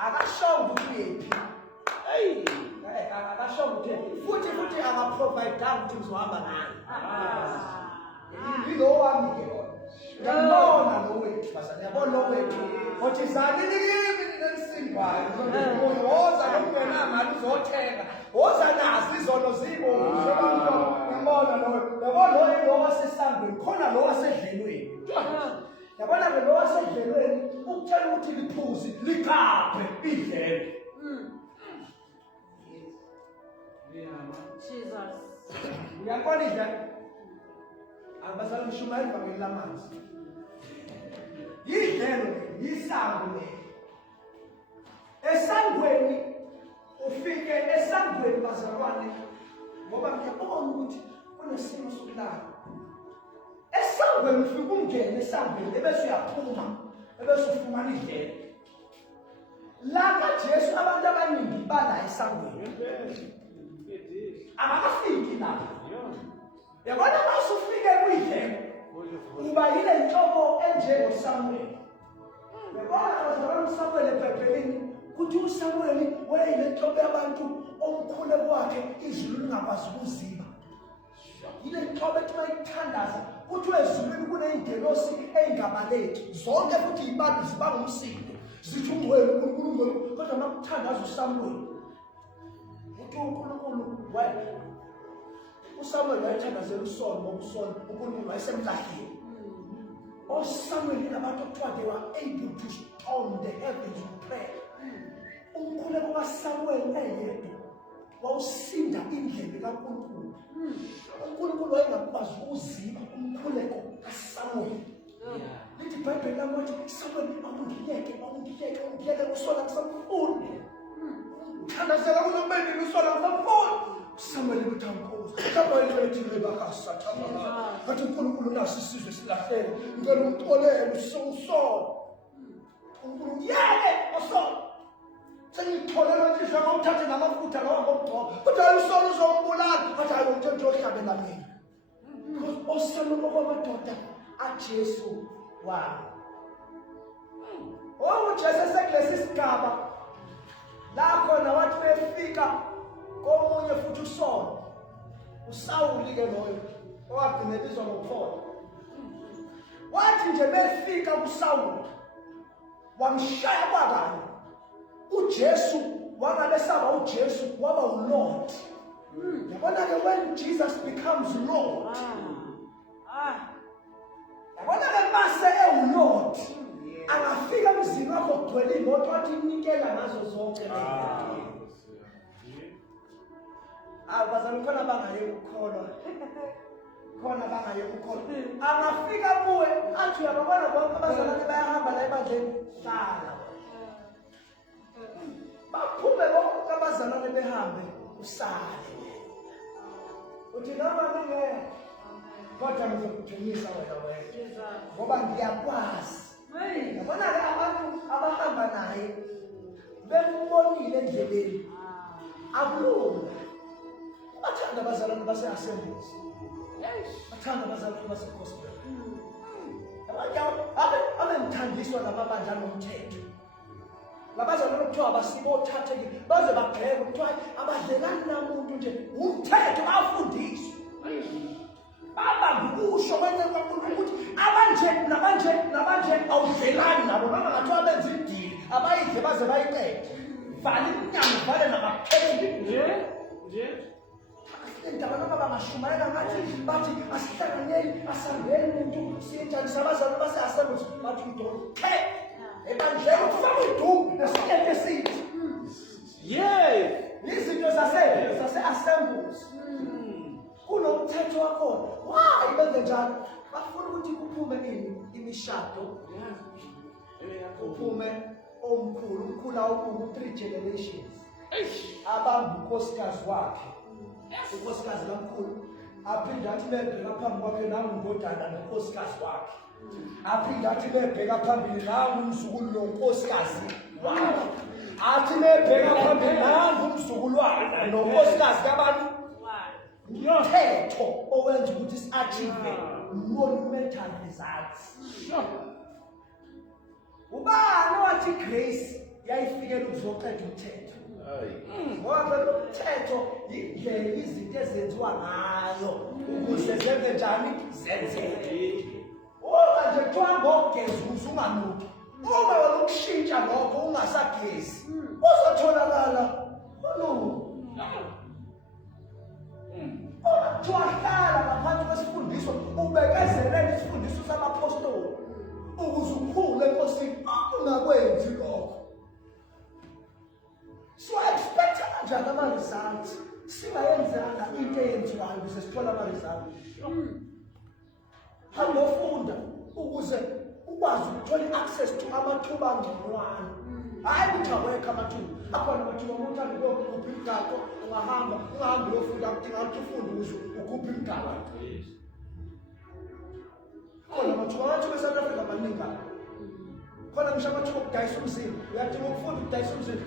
akashongo ukuthi uyephi akashongo ukuthi futhi anga-provide ukuthi uzohamba naye yilo wami ke lona ngiyabona lo wethu bazali yabona lo wethu othi zalini kimi nelisimbayo woza nokungenamali uzothenga woza nazo izono zibomvu yabona lo wasesangweni khona lo wasedlelweni yabona ke lo wasedlelweni ukutshela ukuthi liphuzi ligabhe idlelo Jesus uyabona idlelo abazali mshumayeli bakhe lamanzi idlelo yisango esangweni ufike esangweni bazalwane ngoba ngiyabona ukuthi kunesimo sokulala esangweni ufike ungene esangweni ebese uyaphuma ebese ufumana idlelo la kaJesu abantu abaningi bala esangweni abakafiki lapho yabona masufike kuyidlelo uba yile nhlobo enjengoSamuel. Yabona uSamuel eBhayibhelini kuthi uSamuel wayeyile nhlobo yabantu omkhulu kwakhe izulu lingakwazi ukuziba. Yile nhlobo ethi mayithandaza kuthi ezulwini kuneyingelosi eyingabaleki zonke futhi ibantu ziba ngumsindo zithi ungcwele uNkulunkulu kodwa makuthandaza uSamuel uthi uNkulunkulu uSamuel wayethandazela uSaul ngoba uSaul uNkulunkulu wayesemlahleni. Samuel inabantu okuthiwa they were able to storm the heavens with prayer. Umkhuleko kaSamuel eyedwa wawusinda indlebe kaNkulunkulu. uNkulunkulu wayengakwazi ukuziba umkhuleko kaSamuel. Lithi iBhayibheli lamuthi Samuel awungiyeke uSaul akusamfuni. Thandazela kulomeni uSaul akusamfuni. Samuel uthamkoza. Samuel ethi lebakasathana. Athi uNkulunkulu nasi isizwe silahlele. Ngicela umxolele uSaul. uNkulunkulu yeke uSaul. Sengitholelwe ukuthi shaka uthathe namafutha lawa ngomgcobo. Kodwa uSaul uzombulala. Athi hayi ngithe uyohlabela mina. Samuel okwamadoda aJesu wami. Jesu esekulesi sigaba la khona wathi befika komunye futhi uSaul. uSawuli ke loyo owagcina ebizwa ngophola. Wathi nje befika kuSawuli wamshaya kwabani. uJesu wangabesaba uJesu waba uLord. Yabona ke when Jesus becomes Lord. Yabona ke mase uLord. Angafika emzini wakho kugcwele imoto wathi inikela ngazo zonke lezi. Abazali khona bangaye ukukholwa. Khona bangaye ukukholwa. Angafika kuwe athi uyabona bonke abazalwane bayahamba la ebandleni hlala. Baphume bonke abazalwane behambe usale. Uthi noma ngeke kodwa ngizokujumisa wena. Ngoba ngiyakwazi. Yabona ke abantu abahamba naye bembonile endleleni. Akulunga. Bathanda abazalwane base-Assemblies. Bathanda abazalwane base-Gospel. Abemthandiswa namabandla nomthetho. Labazalwane okuthiwa basibothathekile baze bagxeke ukuthiwa abadlelani namuntu nje umthetho bafundiswa. Baba ukusho kwenye kakhulu ukuthi nabanje awudlelani nabo noma ngathiwa benza idili abayidle baze bayiqede. Vala iminyango vale nabapheli nje. Indaba noma bangashumayela ngathi bathi asihlanganyeli asambeni umuntu siyejani sabazalwane base-Assemblies bathi uDokotela ebandleni ukufaka iduku nesikete esithi. Izinto zase-Assemblies. Kunomthetho wakhona. Why benze njalo? Bafuna ukuthi kuphume imishado. Kuphume umkhulu awukubu 3 generations. Abamba unkosikazi wakhe. Unkosikazi kamkhulu aphinda athi bebheka phambi kwakhe nangu ngondana nonkosikazi wakhe. Aphinda athi bebheka phambili nangu umzukulu nonkosikazi wakhe. Athi bebheka phambili nangu umzukulu wakhe nonkosikazi kabantu. Umthetho owenza ukuthi si-achieve monumental results. Ubani wathi Grace yayifikela ukuzoqeda umthetho? Ngoba lo mthetho indlela izinto ezenziwa ngayo ukuze zenze njani zenzeke. Uma nje kuthiwa ngogezi usunganuki. Uma wena ukushintsha lokho ungasagezi uzotholakala Hlala ngaphansi kwesifundiswa ubekezelele isifundiso samapostoli ukuze ukhule enkosini ungakwenzi lokho. So expect kanjani ama-results singayenzanga into eyenziwayo ukuze sithole ama-results. Hamba ufunda ukuze ukwazi ukuthola i-access to amathuba angconywana. Hayi ukuthi awekho amathuba. Akhona amathuba umuntu akhupha imigaqo ungahambi uyofunda kudinga ukuthi ufunde ukuze ukhuphe imigaqo. Khona amathuba eSouth Africa amaningi. Khona ngisho amathuba okudayisa umzimba. Uyadinga ukufunda ukudayisa umzimba.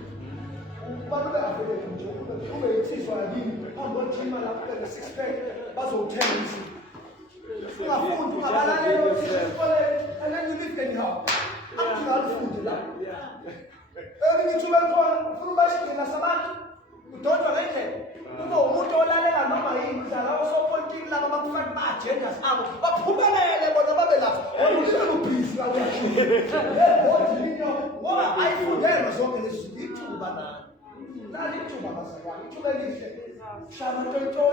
Abantu bengavele nje ube yinsizwa yini angojima lapho be-6 pack bazowuthenga umzimba. ungafundi ungabalaleli esikoleni and then you live anyhow. Akufunde la. Ngithuba khona ufuna ubashingena sabantu udodwa ngendlela. Uma umuntu olalela noma yini udlala osopolitiki laba bakufaka ba-agendas abo baphumelele bona babe lapho. Uhlala ubhizi la ngoba ayifundelwa zonke lezi ithuba nani. Nali ithuba bazalwane, ithuba elihle. Shaba nto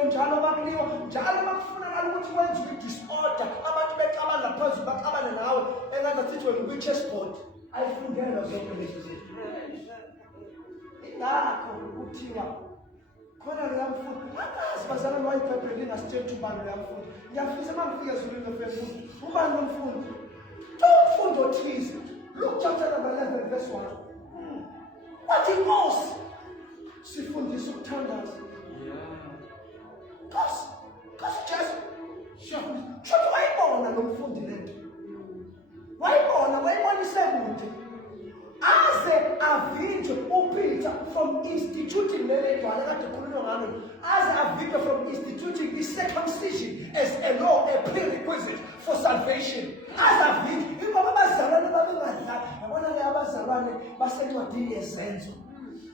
njalo bakuliwa njalo bakufunakala ukuthi wenze i-disorder abantu becabanga phezulu bacabane nawe engazathi wena kwi-chessboard. Ayifundelwa zonke lezi zinto. Ingakho kuthiwa khona leya mfundo akazi bazalwane wayiBhayibheli lingasitsheli ubani leya mfundo. Ngiyafisa uma ngifika ezulwini lofezulu ubani lo mfundo umfundo othize. Luke chapter number 11 verse 1. Wathi Inkosi sifundisa ukuthandaza. Kasi Jesu shothi wayibona lo mfundi lento. Wayibonise kude. Aze avinjwe uPeter from instituting leli dwala kade khulunywa ngalo. Aze avinjwe from instituting the circumcision as a law, a prerequisite for salvation. Aze avinjwe ingoba abazalwane babengadlali. Yabona le abazalwane basencwadini yezenzo.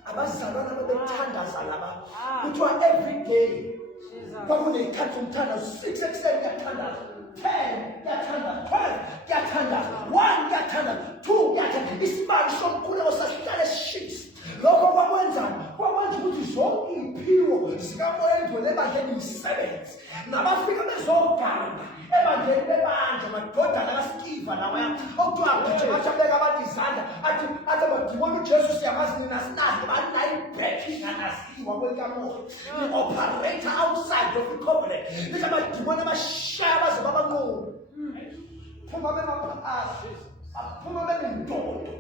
Abazalwane babethandaza laba. Kuthiwa every day kwakuney'khathi umthandazo 6 ekuseni kuyathandaza, 10 kuyathandaza, 12 kuyathandaza, 1 kuyathandaza, 2 kuyathandaza. Isibani somkhuleko sasihlale sishisa. Lokho kwakwenzani? Kwakwenza ukuthi zonke iy'phiwo zikamoya engcwele ebandleni yisisebenzi. Nabafika bezoganga ebandleni bebanje amadodana kaSkiva lawaya okuthiwa agijima athi abeka abantu izandla athi abadimoni uJesu siyamazi nina sinazi banayo ibhekhi nganaziwa kwekamoya. I-operator outside of the covenant. Lithi amadimoni abashaya baze babanqobe. Phuma bemaphasi, aphuma bebendodo.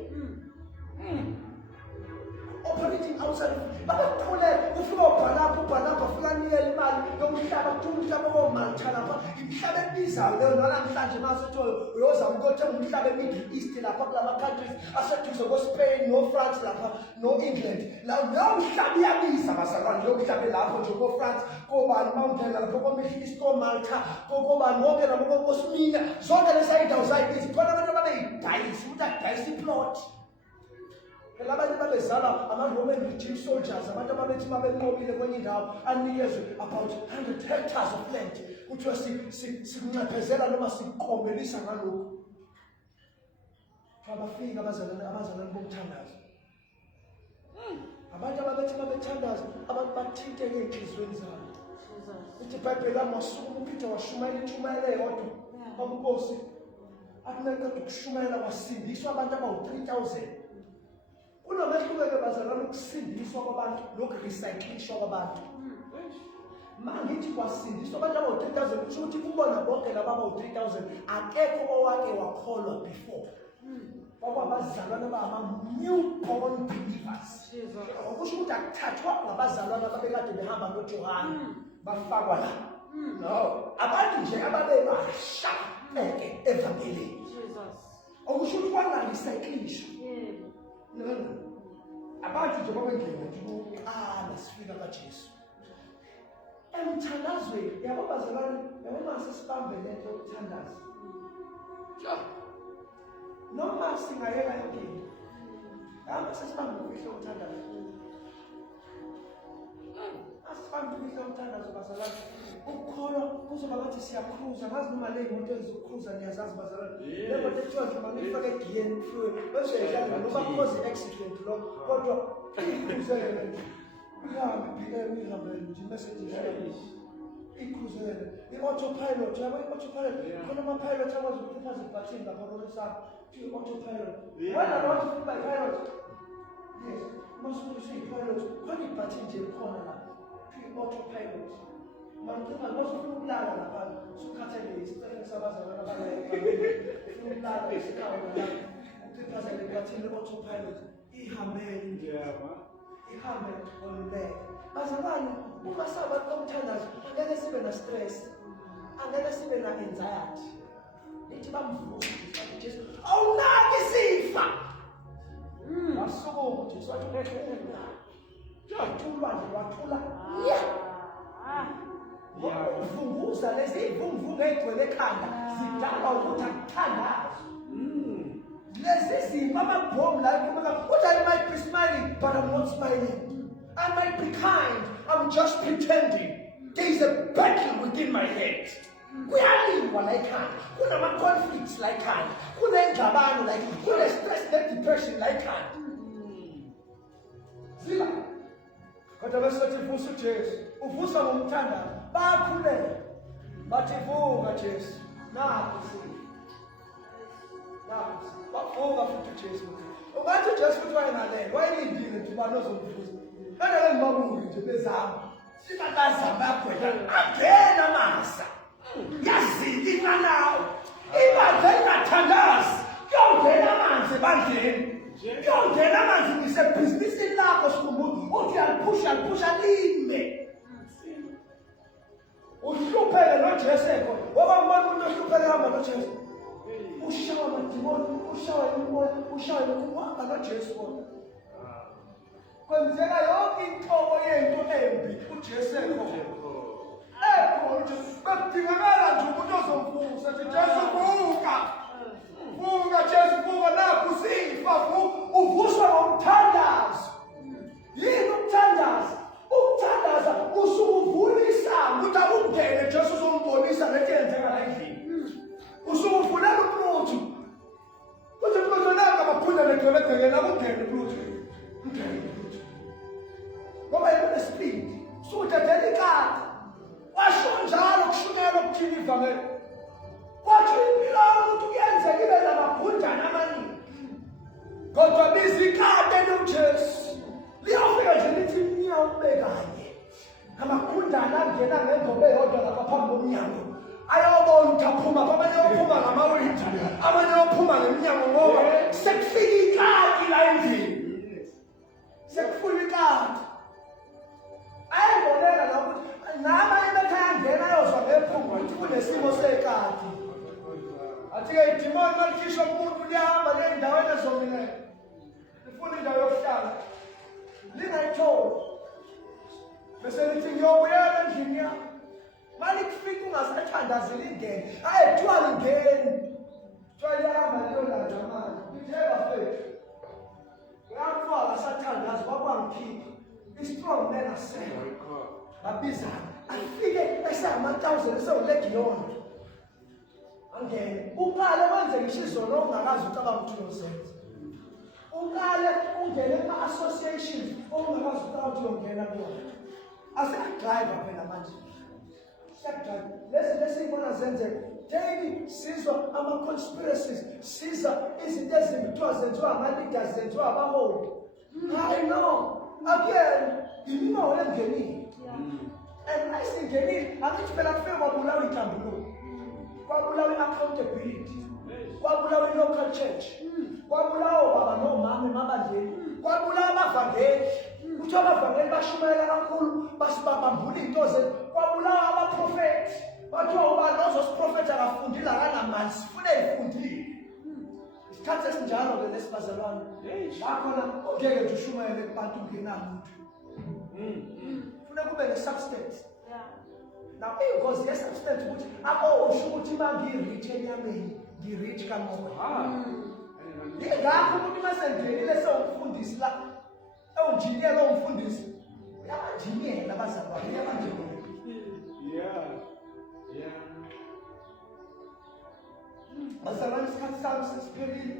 Operating outside. Babakhuleka ufika ubhalapha ufika nikela imali yomhlaba kuthula umhlaba womaltha lapha. Imhlaba ebizayo leyo namhlanje masithoyo uyozama ukuthenga umhlaba eMiddle East lapha kulama countries aseduze koSpain noFrance lapha noEngland. La mhlaba iyabiza bazalwane lo mhlaba lapho nje koFrance kobani mawungena lapho koMiddle East koMalta kokobani wonke nabo koSmina zonke lezi indawo zayibiza. Khona abantu ababeyidayisa ukuthi adayisa iplot. Abantu babezalwa ama-Roman regime soldiers, abantu ababethi babenqobile kwenye indawo anikezwe about 100 hectares of land. Kuthiwa sikuncephezela noma sikomelisa ngalokhu. Abafika abazalwane bomthandazo. Abantu ababethi babethandaza, abantu bathinte ngey'nhliziyweni zabo. Ithi iBhayibheli lami wasukuma uPeter washumayela intshumayelo eyodwa. Kwakunkosi athi meqeda ukushumayela wasindiswa abantu abawu-3,000. Kunomehluko-ke bazalwane ukusindiswa kwabantu nokurecyclishwa kwabantu. Mangithi kwasindiswa abantu abawu-3,000 kusho ukuthi kubona bonke laba abawu-3,000 akekho owake wakholwa before. Kwabazalwane abangama-newborn believers. Okusho ukuthi akuthathwa ngabazalwane ababekade behamba noJohane bafakwa la. No, abantu nje ababebasha evangelini. Okusho ukuthi kwangarecyclishwa. No. Abantu nje babengena nje ukuqala sifika kaJesu. Emthandazweni yabo bazalwane noma sesibambe lento yokuthandaza. Noma singayeka inkinga. Hamba sesibambe ukufihla ukuthandaza. Asibambe ukufihla ukuthandaza bazalwane. Ukukholwa kuzoba ngathi siyakruza ngazi noma le moto ezokruza niyazazi bazalwane. Le moto ethiwa nje manifake egiyeni fuel bese yadlala noma kuze accident lo kodwa ikuzele. Ihambe nje message ishaya. Ikuzele. I-autopilot yabo i-autopilot khona ama-pilot akwazi ukuphuphaza ibhathini lapha kolesakho. I-autopilot. Wena not by pilot. Yes. Masuku siyi-pilot. Khona ibhathini nje khona lapha. I-autopilot. Mangikhipha ngosufuna ukulala lapha. Sukhathele isicelo sabazalwane abangeke. Ukulala isikhawu lapha. Ukuphuphaza ibhathini le-autopilot. Ihambele nje. Ihambe olubeke. Bazalwane uma sabantu bomthandazo angeke sibe na stress. Angeke sibe na anxiety. Lithi bamvuka Jesu. Awunaki sifa. Wasukuma Jesu wathi wathula nje wathula. Uvunguza lezi ivunguvungu egcwele ekhanda zidala ukuthi akuthandazi. Lezi zinto amabhomu la ukuthi I might be smiling but I'm not smiling. I might be kind, I'm just pretending. There is a battle within my head. Kuyaliwa la ekhanda, kunama-conflicts la ekhanda, kunengxabano la ekhanda, kune-stress ne-depression la ekhanda. Zila, kodwa besothi vusa uJesu, uvusa ngomthandazo, bayakhuleka, bathi vuka Jesu, nakho sini. Nakho sini, bavuka futhi uJesu. Ungathi uJesu futhi wayengalele, wayelindile nje ubani ozomvusa. Kodwa ke ngibabunge nje bezama, sibatazama bayagwela, angena masa. Yazili nawo ibandla ingathandazi yongena amanzi bandleni yongena amanzi ngisebhizinisini lakho sikhumbula uthi aliphusha lime uhlupheke noJesu ekho ngoba mbona umuntu ohlupheke hamba noJesu ushawa amadimoni ushawa imimoya ushawa ukuhamba noJesu kodwa kwenzeka yonke inhlobo yento embi uJesu ekho bekudingakala nje umuntu ozomvusa ethi Jesu vuka Jesu vuka nakho usifa uvuswa ngomthandazo. Yini umthandazo? Ukuthandaza usukuvulisa ukuthi akungene Jesu uzombonisa lento eyenzeka la endlini. Usukuvulela umuntu kuthi umuntu nanga baphunda negcwele akungene umuntu ngoba yena speed suthathela ikati washo njalo kushumela ukuthini ivangeli kwathi impilo yomuntu kuyenzeka ibe namaphundana amaningi kodwa bizikade noJesu liyafika nje lithi inyawube kanye amaphundana angena ngembobe yodwa lapha phambi komnyango ayobona aphuma abanye ophuma ngamawindi abanye ophuma ngemnyango ngoba sekufika ikati la endlini sekufika ikati ayibonela nokuthi nama imethangena yozwa ngephunga ukuthi kunesimo sekati athi ke idimoni malikhishwa umuntu liyahamba nendaweni ezomileyo lifuna indawo yokuhlala lingayitholi bese lithi ngiyobuyela endlini yakho malikufika ungasathandazeli ingene ayethiwa lingeni kuthiwa liyahamba liyolanda amanje itheka fethu uyamfaka asathandaza kwakwangikhipha i-strong man asela babizana afike esama-1000 esewulegiyoni angene uqale wenze ngisho izono ongakazi ucabanga ukuthi uyozenza uqale ungene kuma-associations ongakazi ucabanga ukuthi uyongena kuwona asekudrayiva phela manje sekudrayiva lezi lesiyibona zenzeka daily sizwa ama-conspiracies siza izinto ezimbi kuthiwa zenziwa ama-leaders zenziwa abaholi hayi no again imimoya engenile and ayisingenile akithi phela kufike kwabulawa intambuluko kwabulawa i-accountability kwabulawa i-local church kwabulawa baba nomama emabandleni kwabulawa abavangeli kuthiwa abavangeli bashumayela kakhulu basibabambula iy'nto zethu kwabulawa abaprofethi bathiwa ubani ozosiprofethi akafundile akanamanzi sifune ey'fundile isikhathi esinjalo-ke lesibazalwane bakhona ongeke nje ushumayele kubantu ungenamuntu funeka kube ne-substance now ingozi ye-substance ukuthi abosho ukuthi uma ngi-rich enyameni ngi-rich kamoya yingakho umuntu uma sengenile sewumfundisi la ewunjiniyela owumfundisi uyabanjiniyela abazalwane uyabanjiniyela bazalwane isikhathi sami sesiphelile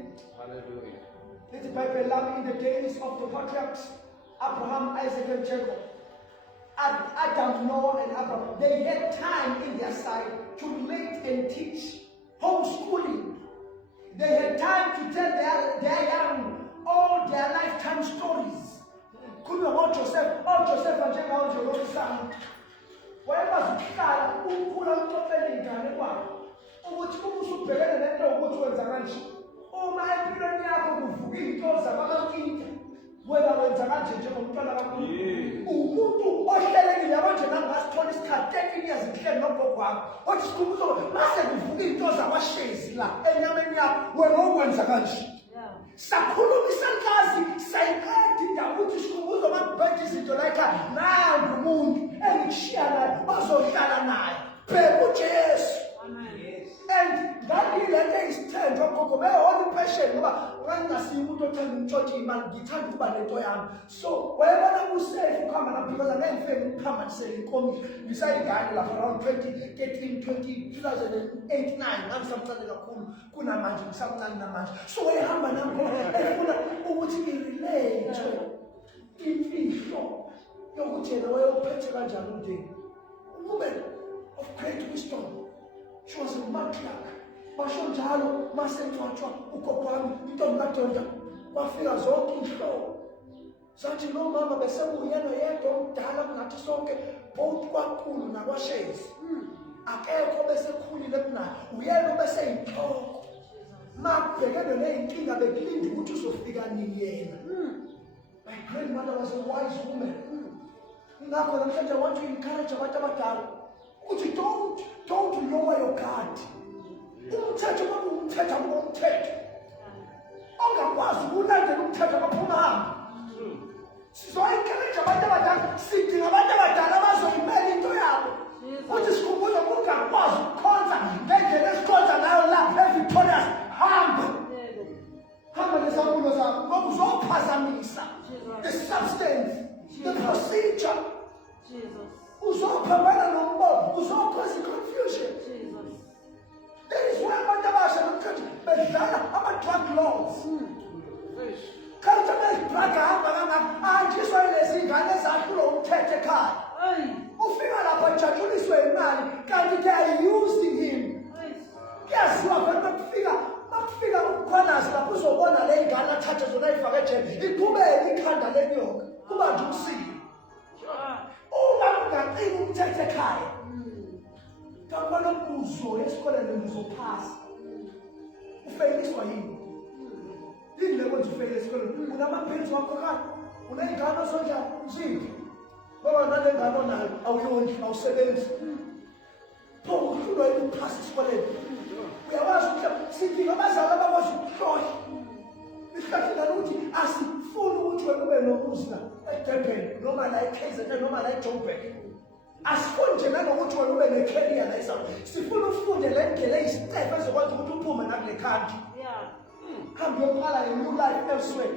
lithi iBhayibheli lami in the days of the patriarchs Abraham, Isaac and Jacob, Adam, Noah and Abraham, they had time in their side to relate and teach, homeschooling. They had time to tell their young all their lifetime stories. Could be about Joseph and Jacob, Jerusalem. Whatever uhlala ukukhula umtofele ingane kwakho ukuthi ubusubhekene nento ukuthi wenza kanje uma empilweni yakho kuvuka izinto zabamankinta wena wenza kanje njengomntwana wakho umuntu ohlelekile yabanje nangasithola isikhathi 13 years ihleli nogogo wakho othi sikhumbuzo mase kuvuka izinto zabashezi la enyameni yakho wena okwenza kanje sakhuluma isankazi sayiqeda indawo ukuthi sikhumbuza amabheji izinto la ekhaya nangu umuntu engishiya naye bazohlala naye bheka uJesu. And ngangilento eyisithenjwa gogo behona impassion ngoba ngangasiyi umuntu othanda umtshotshi imali ngithanda ukuba lento yami. So wayebona kusafe ukuhamba nami because angengifeni ukuhamba ndisele inkomishi ngisayingane lapha around 2008-9 ngangisamncane kakhulu kunamanje ngisamncane namanje. So wayehamba nami ngoba efuna ukuthi ngirelate imfihlo yokuthi yena wayewuphethe kanjani umndeni. Woman of great wisdom. She was a matriarch. Basho njalo masengcwatshwa ugogo wami intombi kaDonda wafika zonke inhlobo. Sathi lo mama besebuyena yedwa omdala kunathi sonke both kwakhulu nakwashezi. Akekho besekhulile kunaye. Uyena obeseyinhloko. Makubhekene nezinkinga bekulinde ukuthi uzofika nini yena. My grandmother was a wise woman. Ngakho namhlanje I want to encourage abantu abadala ukuthi don't lower your guard. Umthetho umthetho umthetho. Ongakwazi ukulandela umthetho baphuma. Sizoencourage abantu abadala sidinga abantu abadala abazoyimela into yabo. Ukuthi sikhumbuze ukungakwazi ukukhonza ngendlela esikhonza nayo la eVictorious hamba. Hamba lesambulo zakho ngoba uzophazamisa the substance, the procedure. Uzophamana nombono, uzokhoza confusion. There is why abantu abasha nomkhathi bedlala ama-drug lords. Kanti ama-drug ahamba anjiswa lezi ngane ezakulo umthetho ekhaya. Ufika lapha ajatshuliswe imali kanti they are using him. Kuyaziwa vele bakufika ukukhwanazi lapho uzobona le ngane athathe zona ayifake ejele iqhubeke ikhanda lenyoka kuba nje usile. Uma ungaqini umthetho ekhaya kakubona umbuzo esikoleni uzophasa ufeyiswa yini? Yini lekwenza ufeyile esikoleni? Unamaphenzi wakho khaya? Uney'ngane osonjani? Nzima ngoba nale ngane onayo awuyondli awusebenzi. Pho uhlulwa yini ukuphasa esikoleni? Uyakwazi ukuthi sidinga abazali abakwazi ukuhlohla. Isikhathi ukuthi asifuni ukuthi wena ube nomuzi eDurban noma la eKZN noma la eJoburg. Asifuni nje nanokuthi wena ube necareer la eSouth. Sifuna ufunde le ndlela eyisitepe ezokwazi ukuthi uphume nakule country. Hambe uyoqala a new life elsewhere.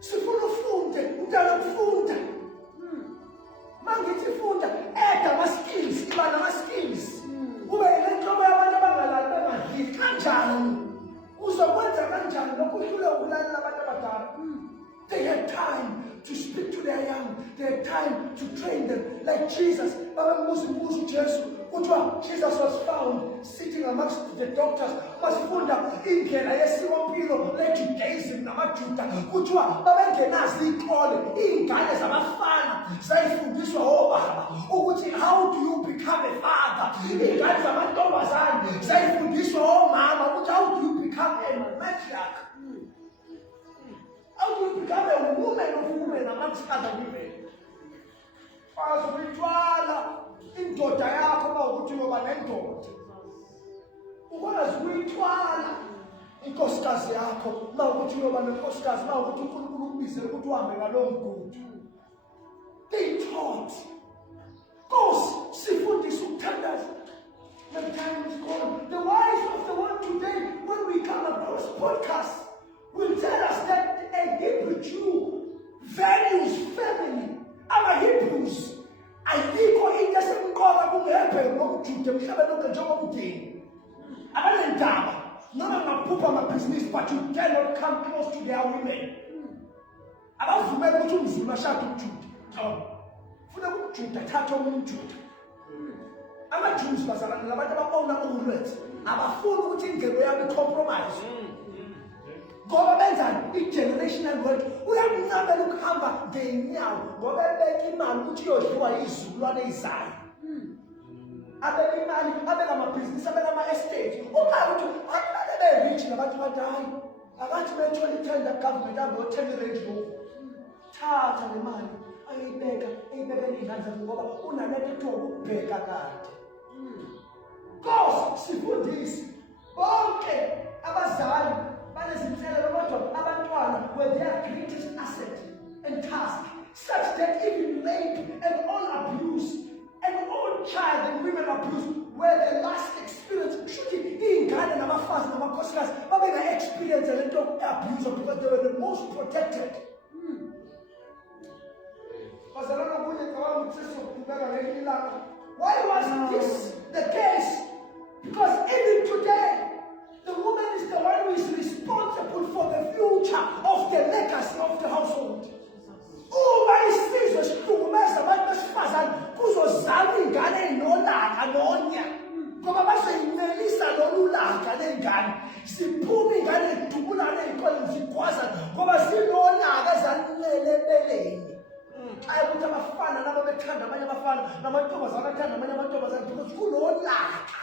Sifuna ufunde, umntana ufunda. Mangithi funda eda ama-skills, iba nama-skills. Ube nenhlobo yabantu abangalali bengadlili kanjani? Uzokwenza kanjani lokhu uhlule ukulalela abantu abadala? They had time to speak to their young. They had time to train them like Jesus. Babembuza Jesu kuthiwa Jesus was found sitting amongst the doctors. Masifunda indlela yesikompilo leJudaism namaJuda kuthiwa babengenazi ikole iy'ngane zabafana zayifundiswa obaba ukuthi how do you become a father. Iy'ngane zamantombazane zayifundiswa omama ukuthi how do you become a matriarch. How do you become a woman of women amongst other women? Azulitwala indoda yakho mawukuthi uyoba nendoda. Ukwazi ukuyithwala inkosikazi yakho mawukuthi uyoba nenkosikazi mawukuthi uNkulunkulu ukubizele ukuthi uhambe ngalowo mgudu. They taught. Nkosi sifundisa ukuthandaza. The time is gone. The wise of the world today, when we come across podcasts, will tell us that a Hebrew Jew values family. Our Hebrews, ayikho into esemqoka kungephezulu ngomJuda emhlabeni wonke njengomndeni. Abanendaba noma ngaphupha amabhizinisi but you cannot come close to their women. Abavumela ukuthi umZulu ashade umJuda. Funa umJuda thatha umJuda. Ama-Jews bazalana nabantu ababona uRuth abafuni ukuthi ingebo yabo compromise. Ngoba benzani i-generational world uyamncamela ukuhamba ngeenyawo ngoba ebeka imali ukuthi iyodliwa izizukulwane ezizayo. Abeka imali abeka amabhizinisi abeka ama-estate ukazi ukuthi abantu be-rich nabantu bathi hayi akathi bethola i-tender government ahambe yothenga i-Range Rover. Thatha le mali ayibeka eyibekela iy'ngane zakhe ngoba unalento ekuthiwa ukubheka kade. Nkosi sifundise bonke abazali banezinselelo kodwa and task, such that even rape and all abuse and all child and women abuse were the last experience. Kushuthi iy'ngane nabafazi namakhosikazi babenge-experience le nto abuse because they were the most protected. Why was this the case? Because even today, the woman is the one who is responsible for the future of the legacy of the household. Uma isizwe sihlukumeza abantu besifazane kuzozalwa iy'ngane ey'nolaka nonya ngoba bazoyincelisa lolu laka ley'ngane ziphume iy'ngane ey'dubulana ey'koleni zigwaza ngoba zinolaka ezalulele ebeleni. Xa ukuthi abafana nabo bethanda amanye abafana namantombazane athanda amanye amantombazane because kunolaka.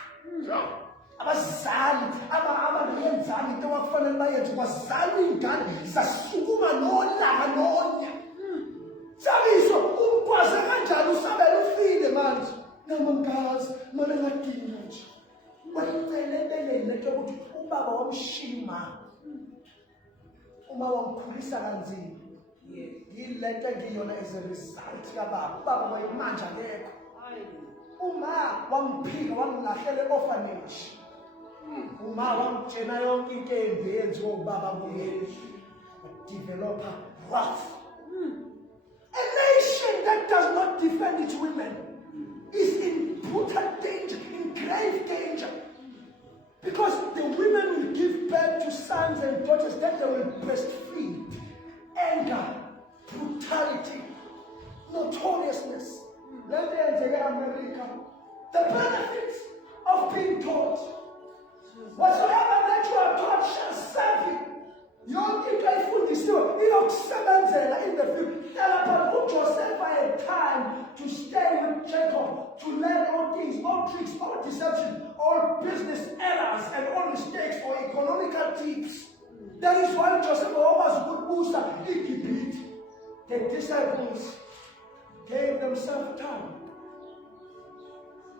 Abazali abangenenzanga into abakufanele bayenze bazalwa iy'ngane zasukuma nolaka nonya. Sabiso umkwaze kanjani usabela ufile manje namangazi manje ngadinga nje wayicela ebeleni lento ukuthi ubaba wamshima uma wamkhulisa kanzima yilento engiyona as a result kababa ubaba wayimanje akekho uma wamphika wamlahlela e-orphanage uma wamtshena yonke into embi eyenziwa ubaba kuye developer wrath. A nation that does not defend its women is in brutal danger, in grave danger. Because the women will give birth to sons and daughters that they will breastfeed. Anger, brutality, notoriousness. Let me enter America. The benefits of being taught. Whatsoever that you are taught shall serve you. Yonke into ayifundisiwe iyokusebenzela in the future. Joseph had time to stay with Jacob, to learn all things, all tricks, all deception, all business errors, and all mistakes or economical tips. That is why Joseph always would boost Egypt. The disciples gave themselves time.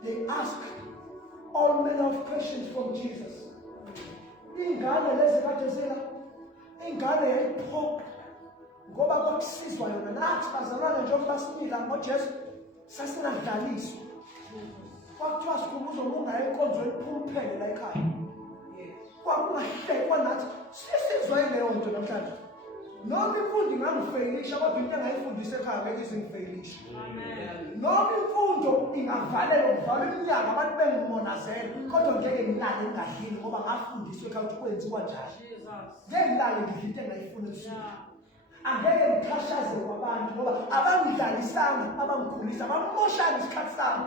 They asked all manner of questions from Jesus. Ingane lezi kade zela ingane yayiphopha ngoba kwakusizwa yona nathi bazalwane njengoba simila ngoJesu sasingadlaliswa kwakuthiwa sikhumbuzo kungayi enkonzweni phumphele la ekhaya kwakungahlekwa nathi sisizwa yileyo nto namhlanje noma imfundo ingangifeyilisha kodwa into engayifundisa ekhaya ngeke izingifeyilishe noma imfundo ingavalelwa kuvala iminyaka abantu bengimonazela kodwa ngeke ngilale ngingadlili ngoba ngafundiswa ekhaya ukuthi kwenziwa njani ngeke ngilale ngidla into engayifuna esuku angeke ngikhashaze kwabantu ngoba abangidlalisanga abangikhulisa abamoshana isikhathi sami.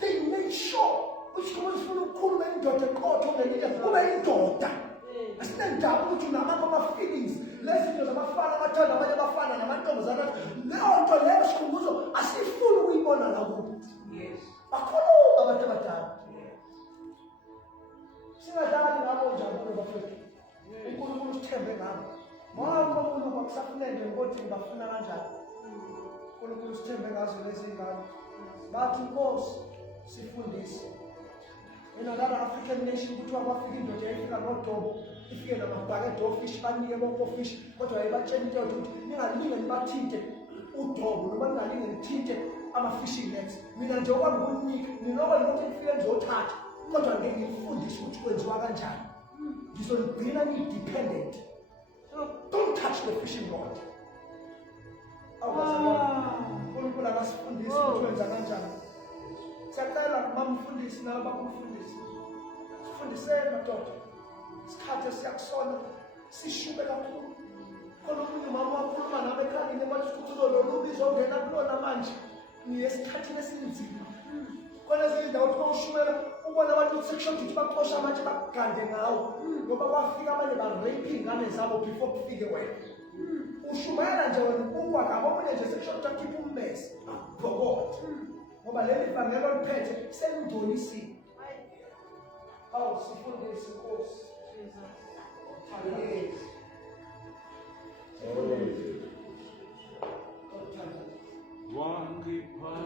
They made sure ukuthi kube sifuna ukukhuluma indoda eqotho ngelinye kube indoda asinendaba ukuthi unamanye ama-feelings lezi zinto zabafana abathanda abanye abafana namantombazana leyo nto leyo sikhumbuzo asifuni ukuyibona lakubo. Bakhuluma abantu abadala singadlali ngabo njalo bafethu uNkulunkulu sithembe ngabo ngoba umuntu kwakusafunende ukuthi bafuna kanjani uNkulunkulu sithembe ngazo lezi ngane bathi Nkosi sifundise. In another African nation kuthiwa kwafika indoda yayifika noDobo ifike namabhakede ofishi banike bonke ofishi kodwa yayibatshela into yokuthi ningalinge nibathinte uDobo noma ningalinge nithinte ama-fishing nets. Mina nje okwami ukunika ninoba nokuthi nifike nizothatha kodwa ngeke ngikufundise ukuthi kwenziwa kanjani. Ngizonigcina ni-dependent. So don't touch the fishing rod. uNkulunkulu akasifundisi ukuthi wenza kanjani. Siyacela mamfundisi nabo bakumfundisi. Sifundiseni madoda. Isikhathi siyakusona sishuke kakhulu. Khona umuntu mama wakhuluma nami ekhaya bathi ukuthi lolu bizo ongena kulona manje niye esikhathini esinzima. Khona ezinye indawo ukuthi bawushumela ubona abantu ukuthi sekushoda baxosha amanje bagande ngawo ngoba kwafika abanye ba-rape iy'ngane zabo before kufike wena. Ushumayela nje wena ukwakabo omunye nje sekushoda khipha ummese abhokothe ngoba leli bangelo liphethe selingcolisiwe. Awu sifundise Nkosi. Yes. One